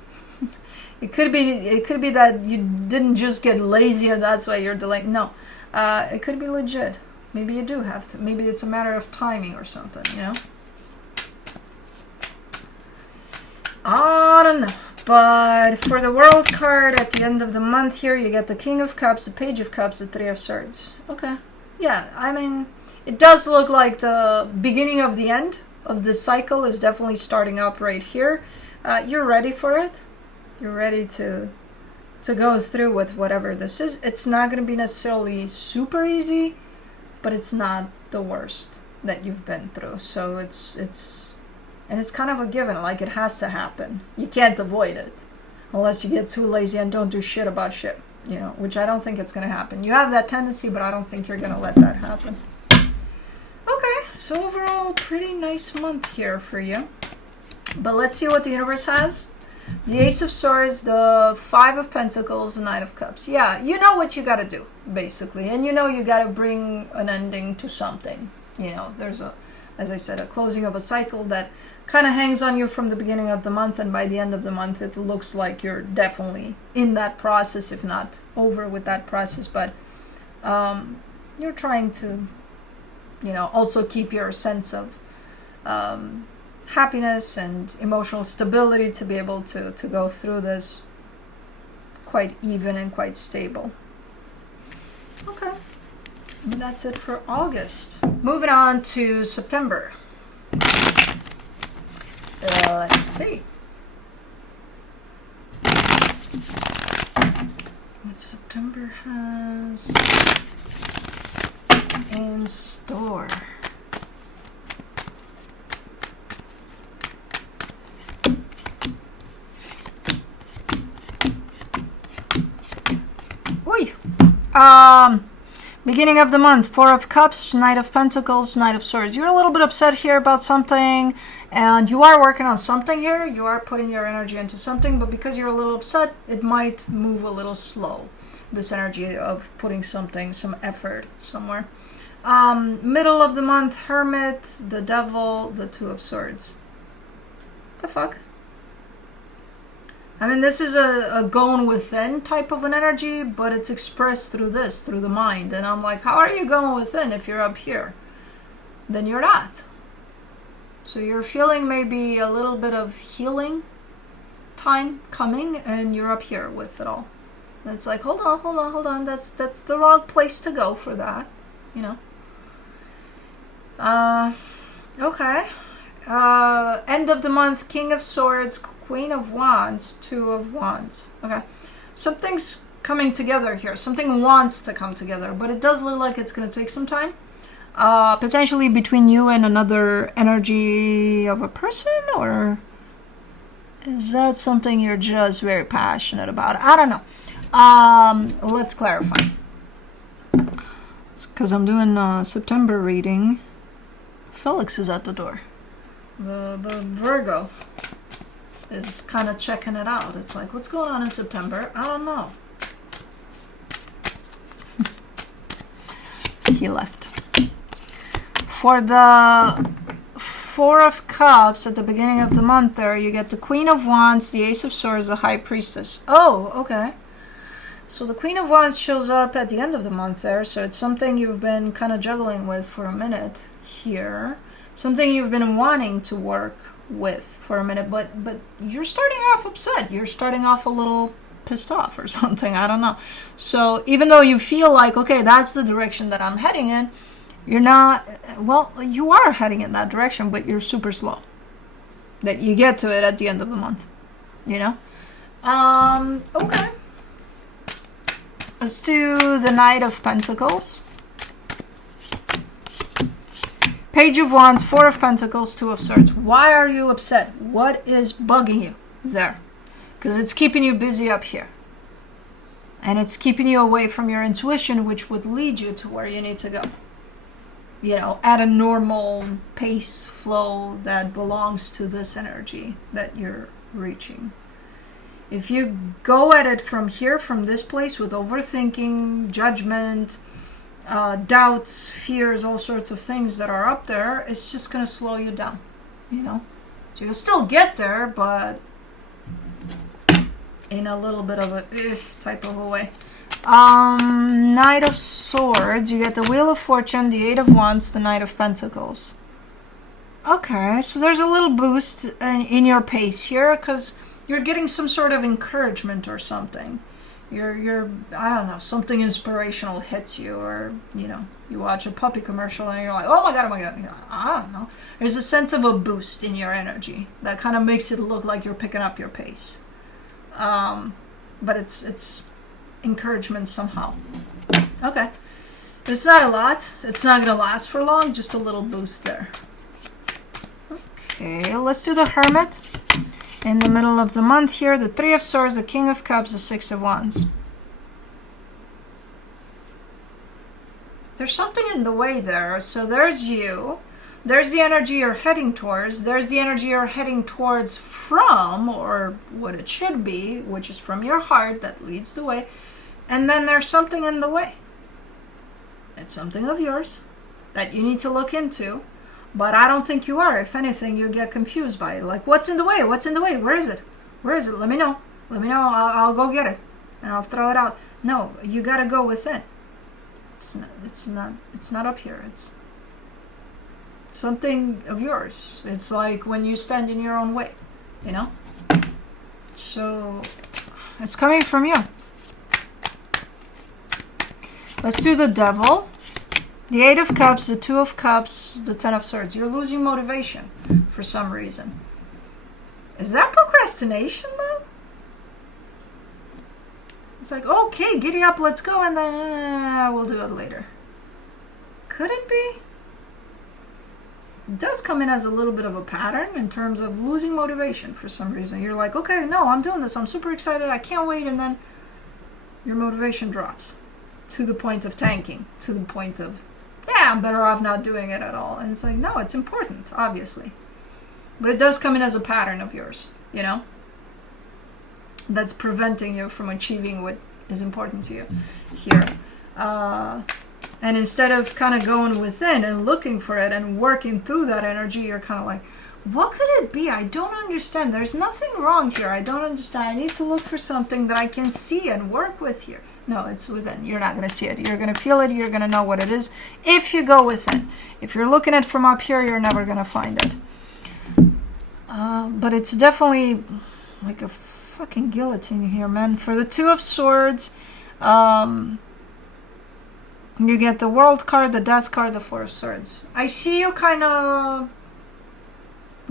It could be that you didn't just get lazy and that's why you're delaying. No, it could be legit. Maybe you do have to. Maybe it's a matter of timing or something, you know? I don't know. But for the World card at the end of the month here, you get the King of Cups, the Page of Cups, the Three of Swords. Okay. Yeah, I mean, it does look like the beginning of the end of this cycle is definitely starting up right here. You're ready for it. You're ready to go through with whatever this is. It's not going to be necessarily super easy, but it's not the worst that you've been through. So it's kind of a given, like it has to happen. You can't avoid it unless you get too lazy and don't do shit about shit, you know, which I don't think it's going to happen. You have that tendency, but I don't think you're going to let that happen. Okay, so overall, pretty nice month here for you. But let's see what the universe has. The Ace of Swords, the Five of Pentacles, the Knight of Cups. Yeah, you know what you got to do, basically. And you know you got to bring an ending to something. You know, there's as I said, a closing of a cycle that kind of hangs on you from the beginning of the month. And by the end of the month, it looks like you're definitely in that process, if not over with that process. But you're trying to, you know, also keep your sense of happiness and emotional stability to be able to go through this quite even and quite stable. Okay, and that's it for August. Moving on to September. Let's see what September has in store. Beginning of the month, Four of Cups, Knight of Pentacles, Knight of Swords. You're a little bit upset here about something, and you are working on something here. You are putting your energy into something, but because you're a little upset, it might move a little slow. This energy of putting something, some effort somewhere. Middle of the month, Hermit, the Devil, the Two of Swords. What the fuck? I mean, this is a going within type of an energy, but it's expressed through this, through the mind. And I'm like, how are you going within if you're up here? Then you're not. So you're feeling maybe a little bit of healing time coming, and you're up here with it all. And it's like, hold on. That's the wrong place to go for that, you know. Okay. End of the month, King of Swords, Queen of Wands, Two of Wands. Okay. Something's coming together here. Something wants to come together, but it does look like it's going to take some time. Potentially between you and another energy of a person, or is that something you're just very passionate about? I don't know. Let's clarify. It's because I'm doing a September reading. Felix is at the door. The Virgo. is kind of checking it out. It's like, what's going on in September? I don't know. He left. For the Four of Cups at the beginning of the month there, you get the Queen of Wands, the Ace of Swords, the High Priestess. Oh, okay. So the Queen of Wands shows up at the end of the month there, so it's something you've been kind of juggling with for a minute here. Something you've been wanting to work with for a minute, but you're starting off upset. You're starting off a little pissed off or something. I don't know. So even though you feel like, okay, that's the direction that I'm heading in, you're not, well, you are heading in that direction, but you're super slow. That you get to it at the end of the month, you know? Okay. Let's do the Knight of Pentacles. Page of Wands, Four of Pentacles, Two of Swords. Why are you upset? What is bugging you there? Because it's keeping you busy up here. And it's keeping you away from your intuition, which would lead you to where you need to go. You know, at a normal pace, flow that belongs to this energy that you're reaching. If you go at it from here, from this place, with overthinking, judgment, doubts, fears, all sorts of things that are up there, it's just going to slow you down, you know? So you'll still get there, but in a little bit of a type of a way. Knight of Swords, you get the Wheel of Fortune, the Eight of Wands, the Knight of Pentacles. Okay, so there's a little boost in your pace here, because you're getting some sort of encouragement or something. You're I don't know, something inspirational hits you, or, you know, you watch a puppy commercial and you're like, oh my god, I don't know. There's a sense of a boost in your energy that kind of makes it look like you're picking up your pace. But it's encouragement somehow. Okay. It's not a lot. It's not going to last for long. Just a little boost there. Okay, let's do the Hermit. In the middle of the month here, the Three of Swords, the King of Cups, the Six of Wands. There's something in the way there. So there's you. There's the energy you're heading towards. There's the energy you're heading towards from, or what it should be, which is from your heart that leads the way. And then there's something in the way. It's something of yours that you need to look into. But I don't think you are. If anything, you get confused by it. Like, what's in the way? What's in the way? Where is it? Where is it? Let me know. Let me know. I'll go get it. And I'll throw it out. No, you got to go within. It's not up here. It's something of yours. It's like when you stand in your own way, you know? So it's coming from you. Let's do the Devil. The Eight of Cups, the Two of Cups, the Ten of Swords. You're losing motivation for some reason. Is that procrastination though? It's like, okay, giddy up, let's go, and then we'll do it later. Could it be? It does come in as a little bit of a pattern in terms of losing motivation for some reason. You're like, okay, no, I'm doing this. I'm super excited. I can't wait. And then your motivation drops to the point of tanking, to the point of, yeah, I'm better off not doing it at all. And it's like, no, it's important, obviously. But it does come in as a pattern of yours, you know, that's preventing you from achieving what is important to you here. And instead of kind of going within and looking for it and working through that energy, you're kind of like, what could it be? I don't understand. There's nothing wrong here. I don't understand. I need to look for something that I can see and work with here. No, it's within. You're not going to see it. You're going to feel it. You're going to know what it is if you go within. If you're looking at it from up here, you're never going to find it. But it's definitely like a fucking guillotine here, man. For the Two of Swords, you get the World card, the Death card, the Four of Swords. I see you kind of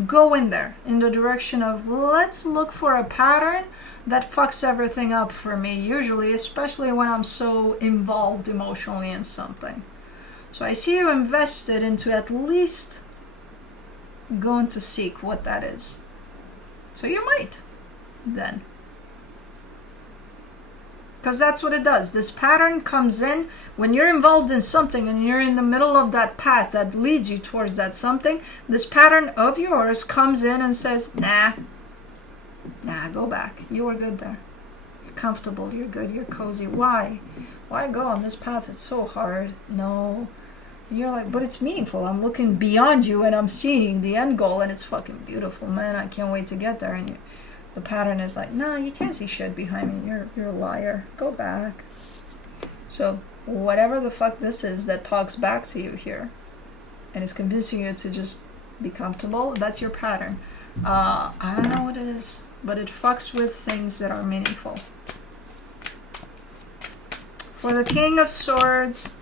go in there in the direction of, let's look for a pattern that fucks everything up for me, usually, especially when I'm so involved emotionally in something. So I see you invested into at least going to seek what that is. So you might then. Because that's what it does. This pattern comes in when you're involved in something and you're in the middle of that path that leads you towards that something. This pattern of yours comes in and says, nah, Nah, go back. You were good there. You're comfortable. You're good. You're cozy. Why? Why go on this path? It's so hard. No. And you're like, but it's meaningful. I'm looking beyond you and I'm seeing the end goal and it's fucking beautiful, man. I can't wait to get there. And the pattern is like, no, you can't see shit behind me. You're a liar. Go back. So whatever the fuck this is that talks back to you here and is convincing you to just be comfortable, that's your pattern. I don't know what it is, but it fucks with things that are meaningful. For the King of Swords,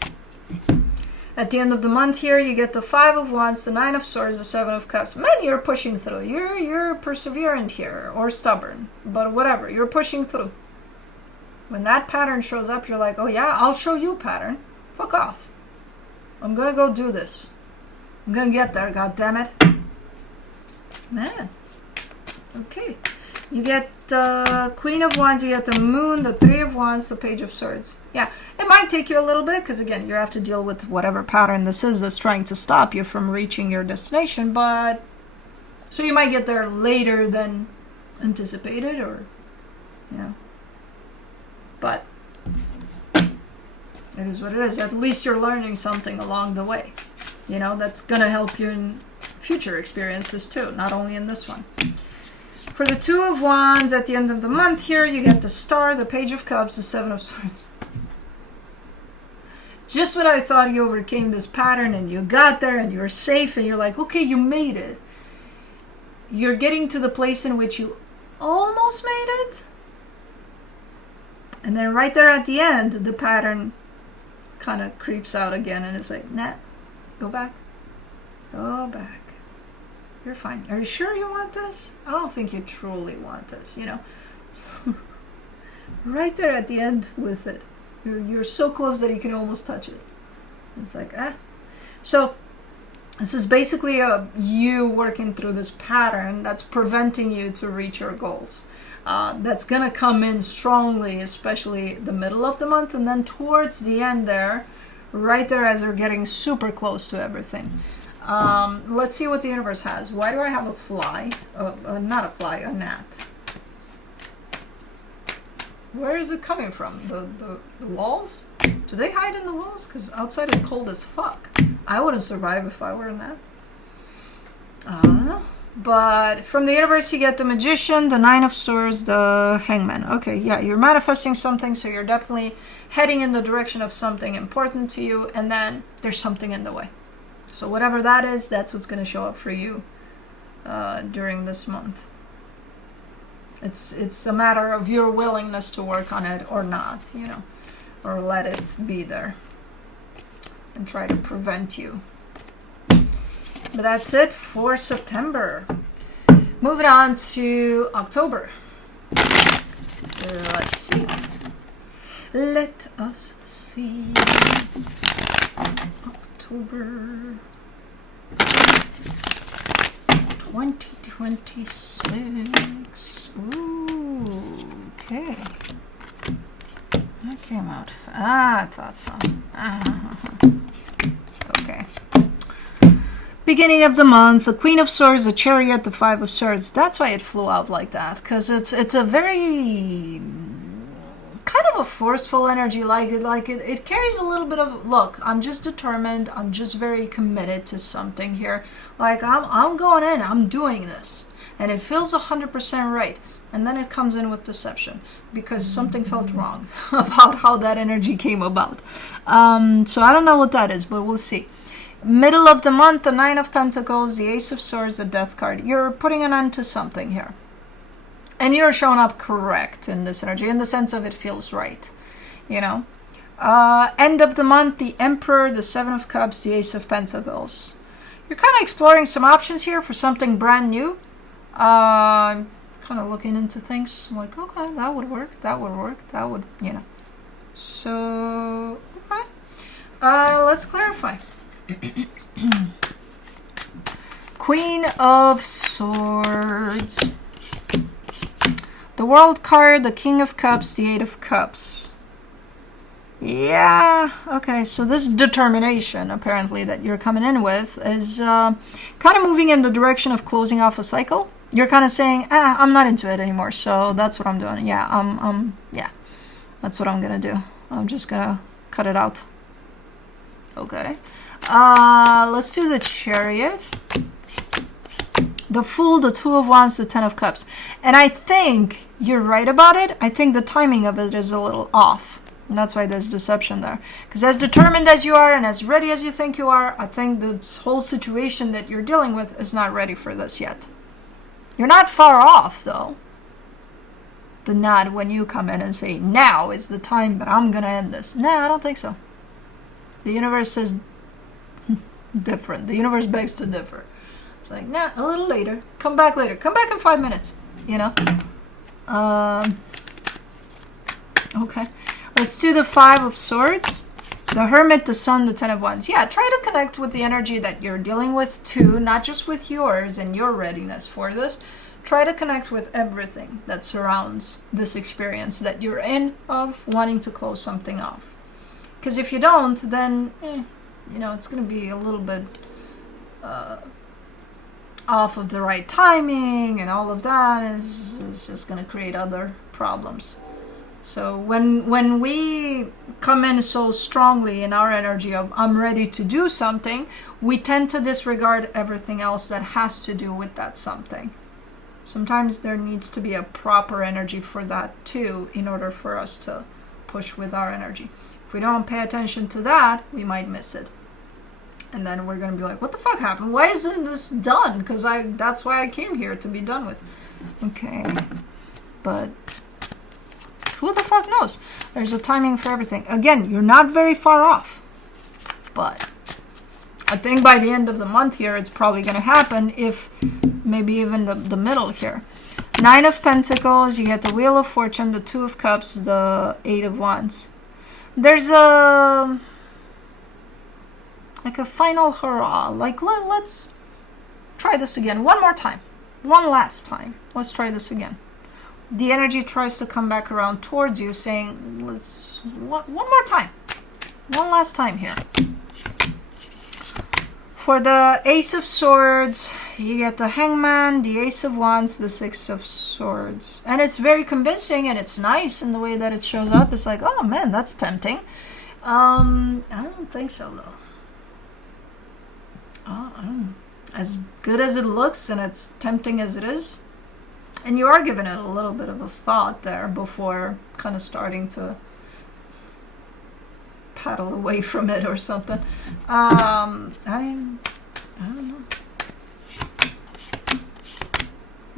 at the end of the month here, you get the 5 of Wands, the 9 of Swords, the 7 of Cups. Man, you're pushing through. You're perseverant here, or stubborn, but whatever. You're pushing through. When that pattern shows up, you're like, oh yeah, I'll show you pattern. Fuck off. I'm gonna go do this. I'm gonna get there, goddammit. Man. Okay. You get Queen of Wands, you get the Moon, the 3 of Wands, the Page of Swords. Yeah, it might take you a little bit because, again, you have to deal with whatever pattern this is that's trying to stop you from reaching your destination. But so you might get there later than anticipated, or, you know. But it is what it is. At least you're learning something along the way. You know, that's going to help you in future experiences too, not only in this one. For the 2 of Wands, at the end of the month here, you get the Star, the Page of Cups, the 7 of Swords. Just when I thought you overcame this pattern and you got there and you're safe and you're like, okay, you made it. You're getting to the place in which you almost made it. And then right there at the end, the pattern kind of creeps out again and it's like, nah, go back. Go back. You're fine. Are you sure you want this? I don't think you truly want this, you know. Right there at the end with it. You're so close that you can almost touch it. It's like, ah. So this is basically you working through this pattern that's preventing you to reach your goals. That's going to come in strongly, especially the middle of the month. And then towards the end there, right there as you're getting super close to everything. Let's see what the universe has. Why do I have a fly? Not a fly, a gnat. Where is it coming from? The walls? Do they hide in the walls? Because outside is cold as fuck. I wouldn't survive if I were a gnat. I don't know. But from the universe you get the Magician, the 9 of Swords, the Hangman. Okay, yeah, you're manifesting something, so you're definitely heading in the direction of something important to you, and then there's something in the way. So whatever that is, that's what's going to show up for you during this month. It's a matter of your willingness to work on it or not, you know, or let it be there and try to prevent you. But that's it for September. Moving on to October. Let's see. Let us see. October 2026. Ooh, okay. That came out. I thought so. Okay. Beginning of the month, the Queen of Swords, the Chariot, the 5 of Swords. That's why it flew out like that, because it's a very kind of a forceful energy. It carries a little bit of, look, I'm just determined, I'm just very committed to something here. Like I'm going in, I'm doing this, and it feels 100% right. And then it comes in with deception because something felt wrong about how that energy came about. So I don't know what that is, but we'll see. Middle of the month, the 9 of Pentacles, the Ace of Swords, the Death card. You're putting an end to something here. And you're showing up correct in this energy, in the sense of it feels right, you know. End of the month, the Emperor, the 7 of Cups, the Ace of Pentacles. You're kind of exploring some options here for something brand new. Kind of looking into things like, okay, that would work, that would work, that would, you know. So, okay. Let's clarify. Queen of Swords. The World card, the King of Cups, the 8 of Cups. Yeah, okay, so this determination, apparently, that you're coming in with is kind of moving in the direction of closing off a cycle. You're kind of saying, I'm not into it anymore, so that's what I'm doing. Yeah, yeah, that's what I'm gonna do. I'm just gonna cut it out. Okay. Let's do the Chariot. The Fool, the Two of Wands, the Ten of Cups. And I think you're right about it. I think the timing of it is a little off. And that's why there's deception there. Because as determined as you are and as ready as you think you are, I think this whole situation that you're dealing with is not ready for this yet. You're not far off, though. But not when you come in and say, now is the time that I'm going to end this. No, I don't think so. The universe says different. The universe begs to differ. It's like, nah, a little later. Come back later. Come back in 5 minutes. You know? Okay. Let's do the Five of Swords. The Hermit, the Sun, the Ten of Wands. Yeah, try to connect with the energy that you're dealing with too, not just with yours and your readiness for this. Try to connect with everything that surrounds this experience that you're in of wanting to close something off. Because if you don't, then, you know, it's going to be a little bit off of the right timing and all of that. It's just going to create other problems. So when we come in so strongly in our energy of I'm ready to do something, we tend to disregard everything else that has to do with that something. Sometimes there needs to be a proper energy for that too in order for us to push with our energy. If we don't pay attention to that, we might miss it. And then we're going to be like, what the fuck happened? Why isn't this done? Because that's why I came here, to be done with. Okay. But who the fuck knows? There's a timing for everything. Again, you're not very far off. But I think by the end of the month here, it's probably going to happen, if maybe even the middle here. Nine of Pentacles, you get the Wheel of Fortune, the Two of Cups, the Eight of Wands. There's a final hurrah. Like, let's try this again. One more time. One last time. Let's try this again. The energy tries to come back around towards you, saying, one more time. One last time here. For the Ace of Swords, you get the Hangman, the Ace of Wands, the Six of Swords. And it's very convincing, and it's nice in the way that it shows up. It's like, oh man, that's tempting. I don't think so, though. As good as it looks and as tempting as it is. And you are giving it a little bit of a thought there before kind of starting to paddle away from it or something. I don't know.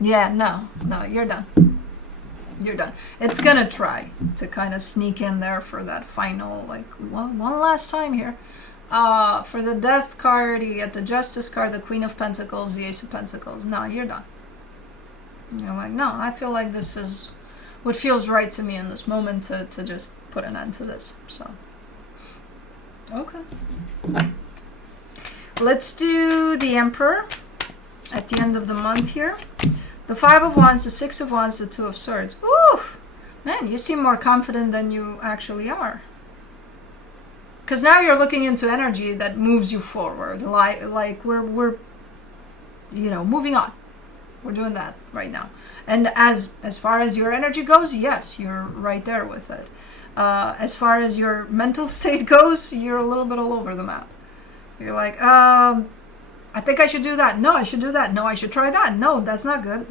Yeah, no, you're done. You're done. It's gonna try to kind of sneak in there for that final, like, one last time here. For the Death card, you get the Justice card, the Queen of Pentacles, the Ace of Pentacles. No, you're done. You're like, no, I feel like this is what feels right to me in this moment to just put an end to this. So, okay. Let's do the Emperor at the end of the month here. The Five of Wands, the Six of Wands, the Two of Swords. Ooh, man, you seem more confident than you actually are. Because now you're looking into energy that moves you forward. Like we're moving on. We're doing that right now. And as far as your energy goes, yes, you're right there with it. As far as your mental state goes, you're a little bit all over the map. You're like, I think I should do that. No, I should do that. No, I should try that. No, that's not good.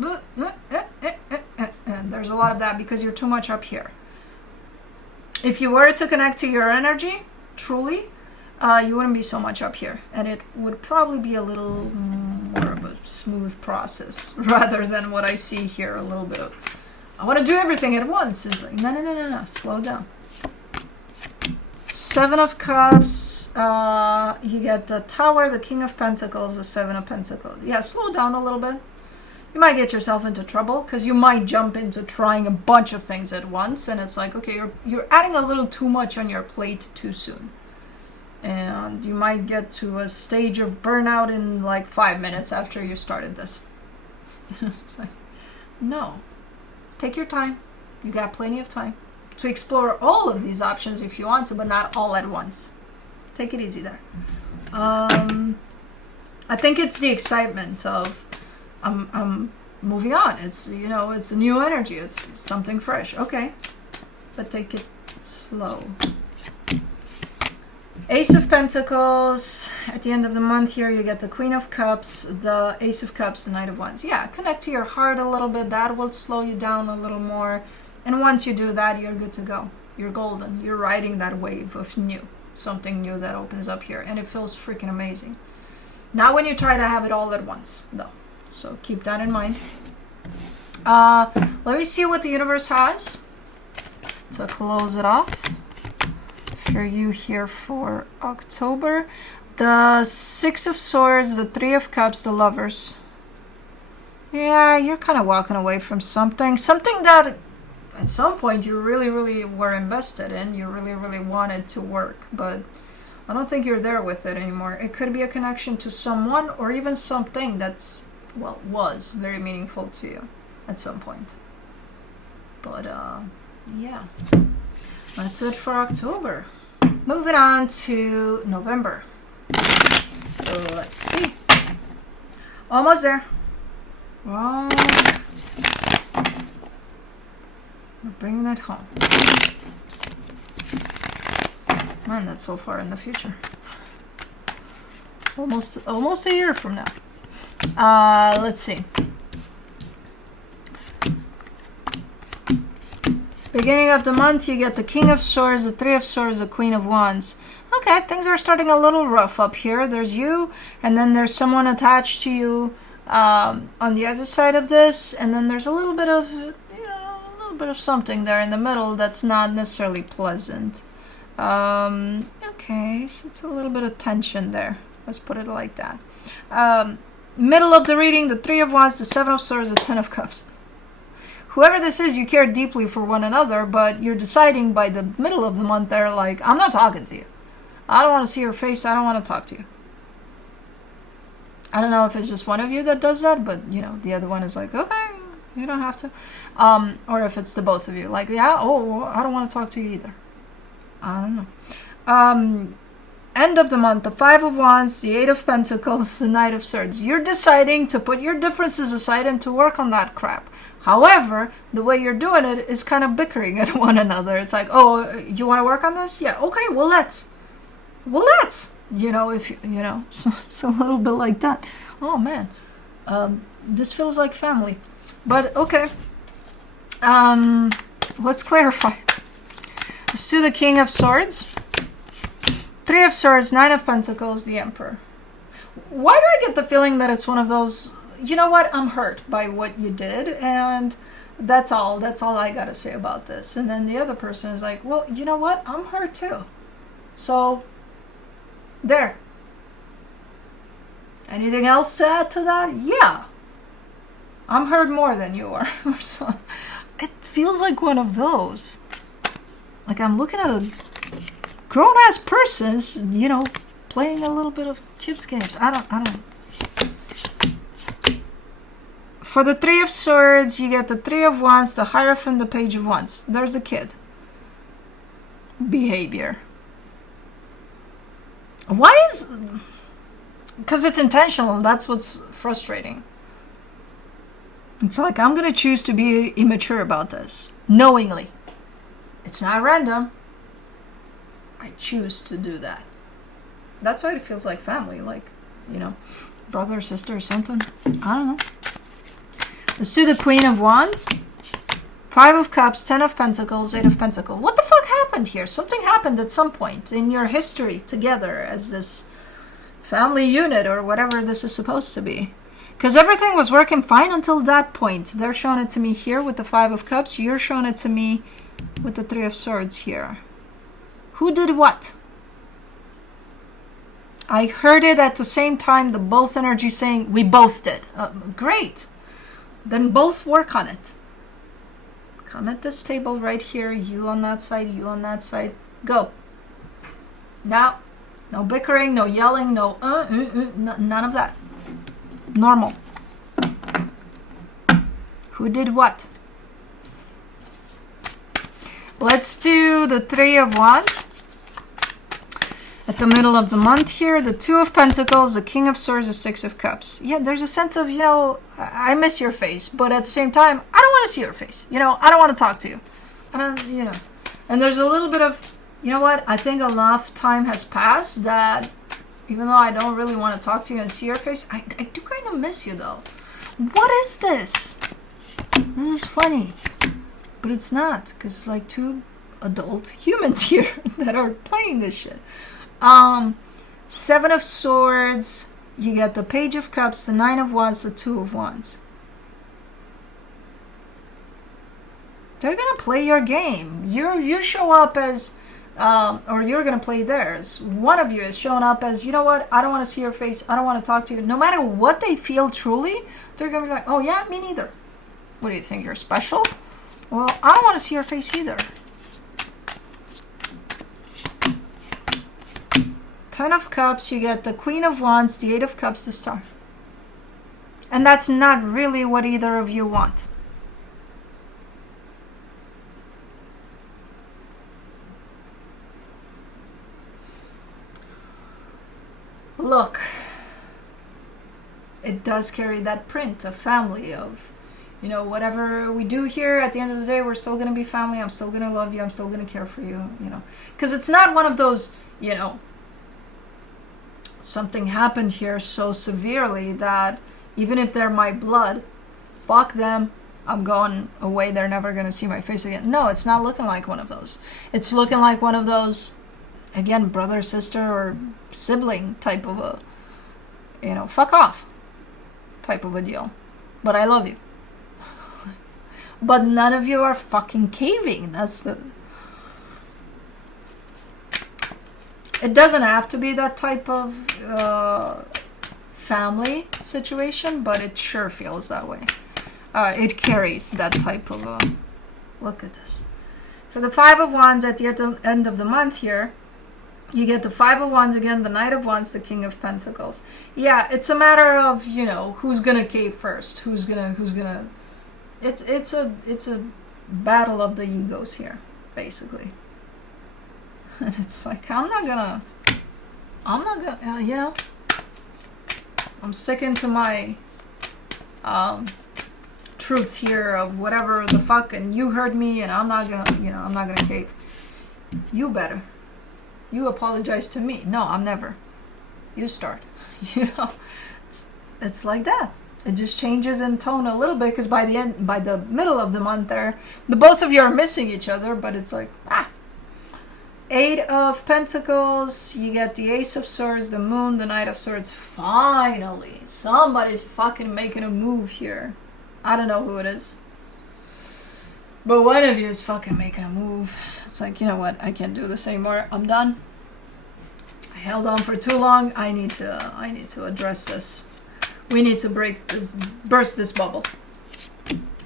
And there's a lot of that because you're too much up here. If you were to connect to your energy, truly, you wouldn't be so much up here. And it would probably be a little more of a smooth process rather than what I see here, a little bit of, I want to do everything at once. It's like, no, slow down. Seven of Cups, you get the Tower, the King of Pentacles, the Seven of Pentacles. Yeah, slow down a little bit. You might get yourself into trouble because you might jump into trying a bunch of things at once, and it's like, okay, you're adding a little too much on your plate too soon. And you might get to a stage of burnout in like 5 minutes after you started this. It's like, no. Take your time. You got plenty of time to explore all of these options if you want to, but not all at once. Take it easy there. I think it's the excitement of I'm moving on. It's, you know, it's a new energy. It's something fresh. Okay. But take it slow. Ace of Pentacles. At the end of the month here, you get the Queen of Cups, the Ace of Cups, the Knight of Wands. Yeah, connect to your heart a little bit. That will slow you down a little more. And once you do that, you're good to go. You're golden. You're riding that wave of new. Something new that opens up here. And it feels freaking amazing. Not when you try to have it all at once, though. So keep that in mind. Let me see what the universe has to close it off for you here for October. The Six of Swords, the Three of Cups, the Lovers. Yeah, you're kind of walking away from something. Something that at some point you really, really were invested in. You really, really wanted to work. But I don't think you're there with it anymore. It could be a connection to someone or even something that's, well, was very meaningful to you at some point. But, yeah. That's it for October. Moving on to November. Let's see. Almost there. We're bringing it home. Man, that's so far in the future. Almost a year from now. Let's see. Beginning of the month, you get the King of Swords, the Three of Swords, the Queen of Wands. Okay, things are starting a little rough up here. There's you, and then there's someone attached to you on the other side of this, and then there's a little bit of, you know, a little bit of something there in the middle that's not necessarily pleasant. Okay, so it's a little bit of tension there. Let's put it like that. Middle of the reading, the Three of Wands, the Seven of Swords, the Ten of Cups. Whoever this is, you care deeply for one another, but you're deciding by the middle of the month they're like, I'm not talking to you. I don't want to see your face. I don't want to talk to you. I don't know if it's just one of you that does that, but, you know, the other one is like, okay, you don't have to. Or if it's the both of you. Like, yeah, oh, I don't want to talk to you either. I don't know. End of the month, the Five of Wands, the Eight of Pentacles, the Knight of Swords. You're deciding to put your differences aside and to work on that crap. However, the way you're doing it is kind of bickering at one another. It's like, oh, you want to work on this? Yeah, okay, well, let's. You know, if you know, it's a little bit like that. Oh, man. This feels like family. But, okay. Let's clarify. Let's do the King of Swords. Three of Swords, Nine of Pentacles, the Emperor. Why do I get the feeling that it's one of those, you know what, I'm hurt by what you did, and that's all I gotta say about this. And then the other person is like, well, you know what, I'm hurt too. So, there. Anything else to add to that? Yeah. I'm hurt more than you are. So, it feels like one of those. Like I'm looking at a grown-ass person's, you know, playing a little bit of kids' games. I don't. For the Three of Swords, you get the Three of Wands, the Hierophant, the Page of Wands. There's the kid. Behavior. Why is... Because it's intentional. That's what's frustrating. It's like, I'm going to choose to be immature about this. Knowingly. It's not random. I choose to do that. That's why it feels like family. Like, you know, brother, sister, or something. I don't know. Let's do the Queen of Wands. Five of Cups, Ten of Pentacles, Eight of Pentacles. What the fuck happened here? Something happened at some point in your history together as this family unit or whatever this is supposed to be. Because everything was working fine until that point. They're showing it to me here with the Five of Cups. You're showing it to me with the Three of Swords here. Who did what? I heard it at the same time, the both energy saying, we both did. Great. Then both work on it. Come at this table right here. You on that side, you on that side. Go. Now, no bickering, no yelling, no none of that. Normal. Who did what? Let's do the Three of Wands. The At the middle of the month here, the Two of Pentacles, the King of Swords, the Six of Cups. Yeah, there's a sense of, I miss your face, but at the same time, I don't want to see your face. I don't want to talk to you. I don't. And there's a little bit of, I think enough time has passed that even though I don't really want to talk to you and see your face, I do kind of miss you though. What is this? This is funny. But it's not, because it's like two adult humans here that are playing this shit. Seven of Swords, you get the Page of Cups, the Nine of Wands, the Two of Wands. They're gonna play your game. You show up as, or you're gonna play theirs. One of you is showing up as, I don't want to see your face. I don't want to talk to you. No matter what they feel truly, they're gonna be like, oh yeah, me neither. What do you think, you're special? Well, I don't want to see your face either. Ten of Cups, you get the Queen of Wands, the Eight of Cups, the Star. And that's not really what either of you want. Look, it does carry that print of family, of, whatever we do here, at the end of the day, we're still going to be family. I'm still going to love you. I'm still going to care for you, Because it's not one of those, something happened here so severely that even if they're my blood, fuck them, I'm going away, they're never going to see my face again. No, it's not looking like one of those. It's looking like one of those, again, brother, sister, or sibling type of a, fuck off type of a deal. But I love you. But none of you are fucking caving. That's the... It doesn't have to be that type of family situation, but it sure feels that way. It carries that type of a... Look at this. For the Five of Wands at the end of the month here, you get the Five of Wands again, the Knight of Wands, the King of Pentacles. Yeah, it's a matter of, who's gonna cave first, who's gonna... It's a battle of the egos here, basically. And it's like, I'm not gonna, I'm sticking to my truth here of whatever the fuck, and you heard me, and I'm not gonna cave. You better. You apologize to me. No, I'm never. You start. It's like that. It just changes in tone a little bit, because by the middle of the month there, the both of you are missing each other, but it's like, Eight of Pentacles, you get the Ace of Swords, the Moon, the Knight of Swords. Finally, somebody's fucking making a move here. I don't know who it is, but one of you is fucking making a move. It's like, you know what? I can't do this anymore. I'm done. I held on for too long. I need to address this. We need to burst this bubble.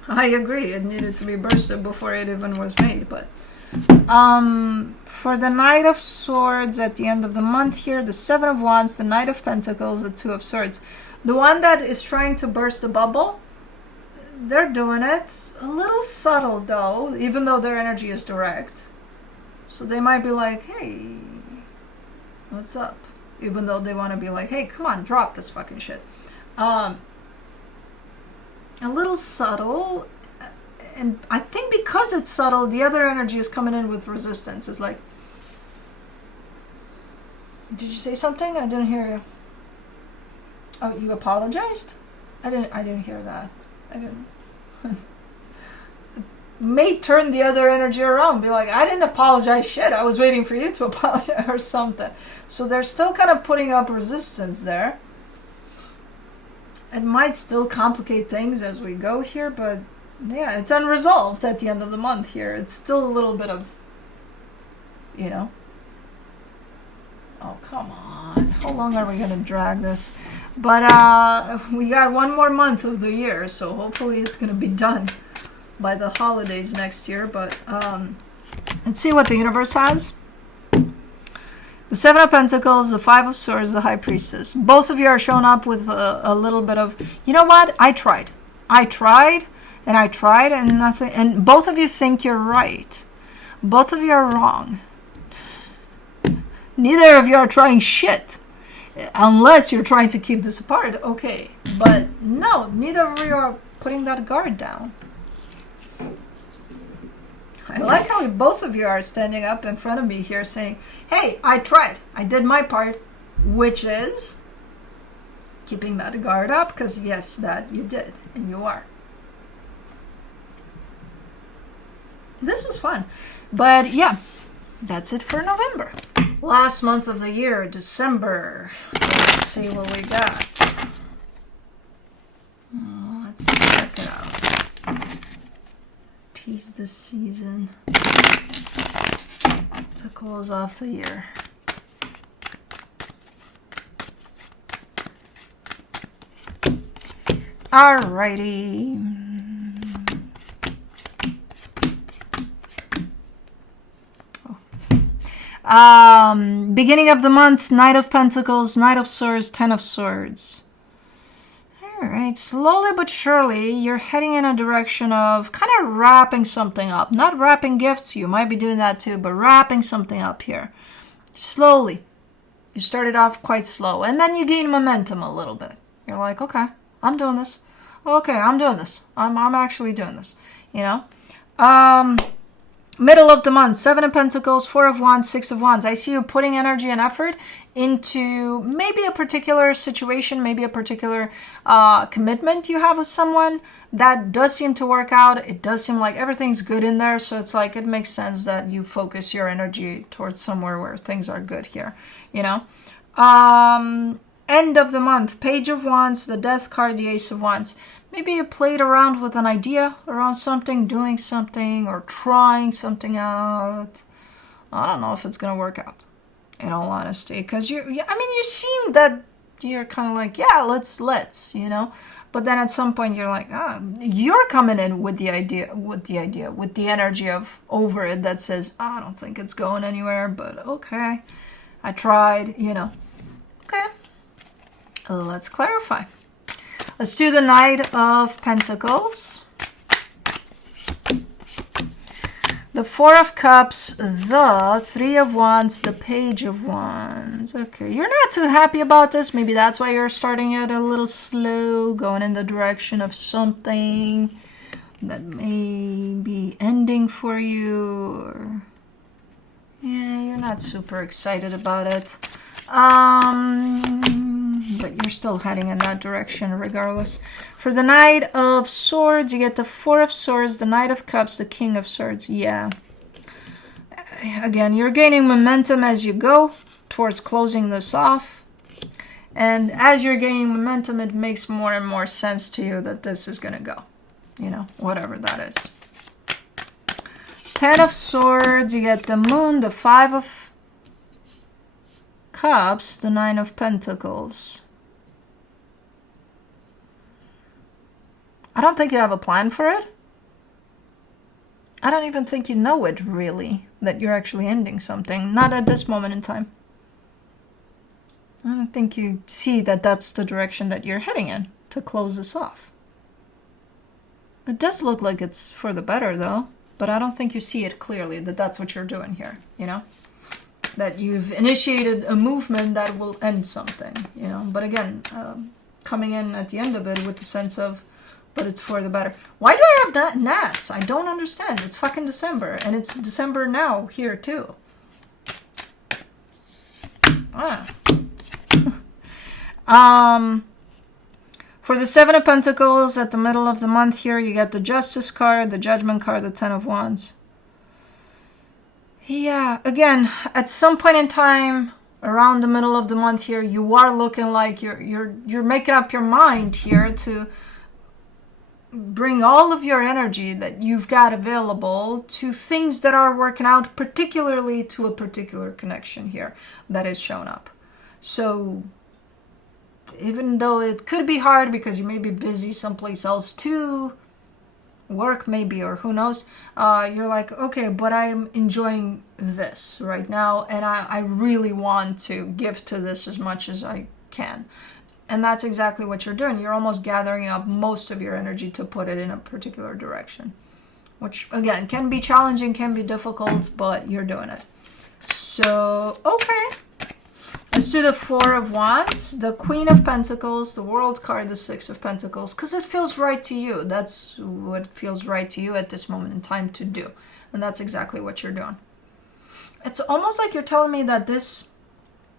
I agree. It needed to be bursted before it even was made, but. For the Knight of Swords at the end of the month here, the Seven of Wands, the Knight of Pentacles, the Two of Swords. The one that is trying to burst the bubble, they're doing it a little subtle though, even though their energy is direct. So they might be like, hey, what's up? Even though they want to be like, hey, come on, drop this fucking shit. A little subtle. And I think because it's subtle, the other energy is coming in with resistance. It's like, did you say something? I didn't hear you. Oh, you apologized? I didn't hear that. I didn't. May turn the other energy around. Be like, I didn't apologize shit. I was waiting for you to apologize or something. So they're still kind of putting up resistance there. It might still complicate things as we go here, but yeah, it's unresolved at the end of the month here. It's still a little bit of, oh, come on. How long are we going to drag this? But we got one more month of the year, so hopefully it's going to be done by the holidays next year. But let's see what the universe has. The Seven of Pentacles, the Five of Swords, the High Priestess. Both of you are showing up with a little bit of, you know what? I tried. And I tried and nothing. And both of you think you're right. Both of you are wrong. Neither of you are trying shit. Unless you're trying to keep this apart, okay. But no, neither of you are putting that guard down. I like how both of you are standing up in front of me here saying, hey, I tried. I did my part, which is keeping that guard up, because yes, that you did, and you are. This was fun. But yeah, that's it for November. Last month of the year, December. Let's see what we got. Let's check it out. Tease this season to close off the year. Alrighty. Beginning of the month, Knight of Pentacles, Knight of Swords, Ten of Swords. Alright, slowly but surely, you're heading in a direction of kind of wrapping something up. Not wrapping gifts, you might be doing that too, but wrapping something up here. Slowly. You started off quite slow, and then you gain momentum a little bit. You're like, okay, I'm doing this. Okay, I'm doing this. I'm actually doing this, you know? Middle of the month, Seven of Pentacles, Four of Wands, Six of Wands. I see you putting energy and effort into maybe a particular situation, maybe a particular commitment you have with someone. That does seem to work out. It does seem like everything's good in there. So it's like it makes sense that you focus your energy towards somewhere where things are good here, you know? End of the month, Page of Wands, the Death card, the Ace of Wands. Maybe you played around with an idea around something, doing something, or trying something out. I don't know if it's going to work out, in all honesty. Because you seem that you're kind of like, yeah, let's, you know. But then at some point you're like, you're coming in with the energy of over it that says, I don't think it's going anywhere, but okay, I tried, you know. Okay, let's clarify. Let's do the Knight of Pentacles, the Four of Cups, the Three of Wands, the Page of Wands. Okay, you're not too happy about this. Maybe that's why you're starting it a little slow, going in the direction of something that may be ending for you. Or, yeah, you're not super excited about it. But you're still heading in that direction regardless. For the Knight of Swords, you get the Four of Swords, the Knight of Cups, the King of Swords. Yeah. Again, you're gaining momentum as you go towards closing this off. And as you're gaining momentum, it makes more and more sense to you that this is going to go. You know, whatever that is. Ten of Swords, you get the Moon, the Five of Cups, the Nine of Pentacles. I don't think you have a plan for it. I don't even think you know it, really, that you're actually ending something. Not at this moment in time. I don't think you see that that's the direction that you're heading in to close this off. It does look like it's for the better, though. But I don't think you see it clearly, that that's what you're doing here, you know? That you've initiated a movement that will end something, you know? But again, coming in at the end of it with the sense of, but it's for the better. Why do I have gnats? I don't understand. It's fucking December, and it's December now here too. For the Seven of Pentacles at the middle of the month here, you get the Justice card, the Judgment card, the Ten of Wands. Yeah, again, at some point in time around the middle of the month here, you are looking like you're making up your mind here to bring all of your energy that you've got available to things that are working out, particularly to a particular connection here that is shown up. So even though it could be hard because you may be busy someplace else too, work maybe, or who knows, you're like, okay, but I'm enjoying this right now, and I really want to give to this as much as I can. And that's exactly what you're doing. You're almost gathering up most of your energy to put it in a particular direction, which again can be challenging, can be difficult, but you're doing it. So okay, Let's do the Four of Wands, the Queen of Pentacles, the World card, the Six of Pentacles, because it feels right to you. That's what feels right to you at this moment in time to do. And that's exactly what you're doing. It's almost like you're telling me that this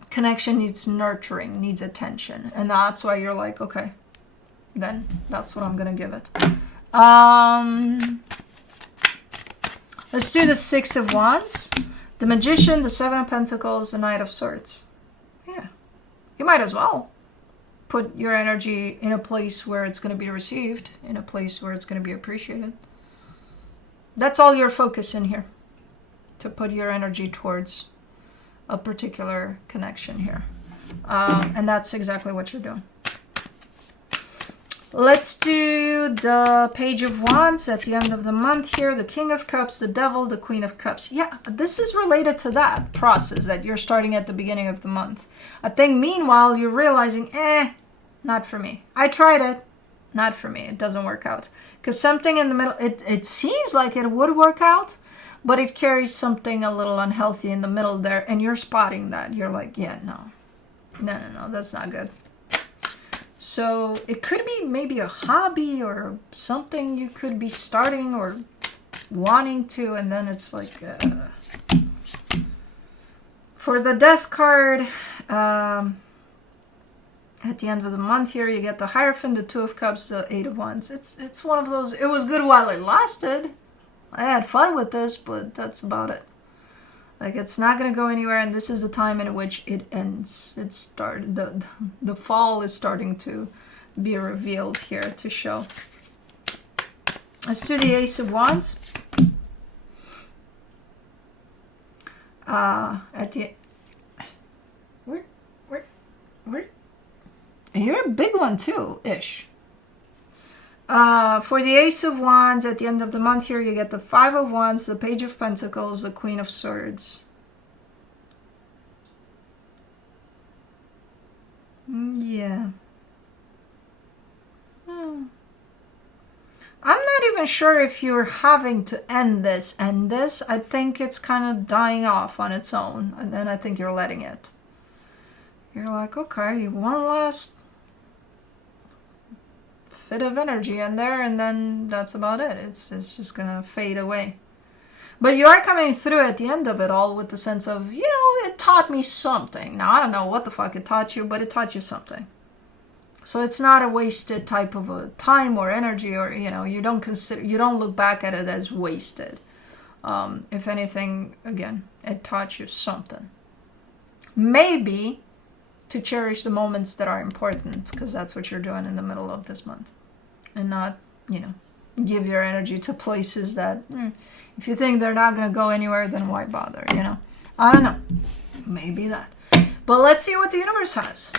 connection needs nurturing, needs attention. And that's why you're like, okay, then that's what I'm going to give it. Let's do the Six of Wands, the Magician, the Seven of Pentacles, the Knight of Swords. Yeah, you might as well put your energy in a place where it's going to be received, in a place where it's going to be appreciated. That's all your focus in here, to put your energy towards a particular connection here. And that's exactly what you're doing. Let's do the Page of Wands at the end of the month here. The King of Cups, the Devil, the Queen of Cups. Yeah, this is related to that process that you're starting at the beginning of the month. I think meanwhile you're realizing, not for me. I tried it. Not for me. It doesn't work out. Because something in the middle, it seems like it would work out, but it carries something a little unhealthy in the middle there. And you're spotting that. You're like, yeah, no, that's not good. So it could be maybe a hobby or something you could be starting or wanting to, and then it's like, for the Death card, at the end of the month here, you get the Hierophant, the Two of Cups, the Eight of Wands. It's one of those, it was good while it lasted. I had fun with this, but that's about it. Like, it's not going to go anywhere, and this is the time in which it ends. It started, the fall is starting to be revealed here to show. Let's do the Ace of Wands. At the... Where? You're a big one too, ish. For the Ace of Wands, at the end of the month here, you get the Five of Wands, the Page of Pentacles, the Queen of Swords. Yeah. I'm not even sure if you're having to end this. I think it's kind of dying off on its own. And then I think you're letting it. You're like, okay, one last fit of energy in there, and then that's about it. It's just gonna fade away. But you are coming through at the end of it all with the sense of, it taught me something. Now, I don't know what the fuck it taught you, but it taught you something. So it's not a wasted type of a time or energy, or, you don't look back at it as wasted. If anything, again, it taught you something. Maybe to cherish the moments that are important, because that's what you're doing in the middle of this month. And not, give your energy to places that, if you think they're not going to go anywhere, then why bother, I don't know. Maybe that. But let's see what the universe has.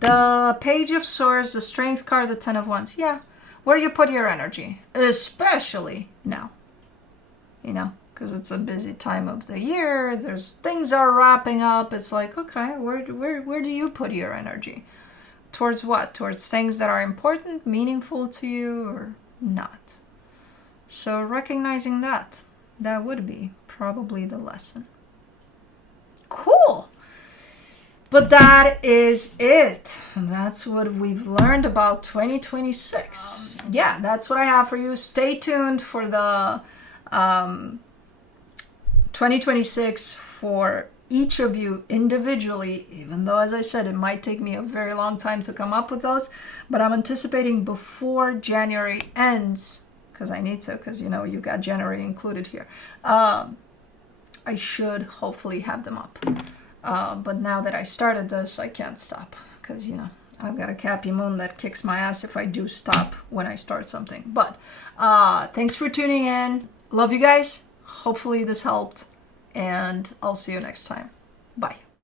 The Page of Swords, the Strength card, the Ten of Wands. Yeah, where you put your energy, especially now, because it's a busy time of the year. There's things are wrapping up. It's like, okay, where do you put your energy? Towards what? Towards things that are important, meaningful to you, or not? So recognizing that would be probably the lesson. Cool. But that is it. That's what we've learned about 2026. Yeah, that's what I have for you. Stay tuned for the 2026 for each of you individually, even though, as I said, it might take me a very long time to come up with those, but I'm anticipating before January ends, because I need to, because, you got January included here. I should hopefully have them up. But now that I started this, I can't stop, because, I've got a Cappy Moon that kicks my ass if I do stop when I start something. But thanks for tuning in. Love you guys. Hopefully this helped. And I'll see you next time. Bye.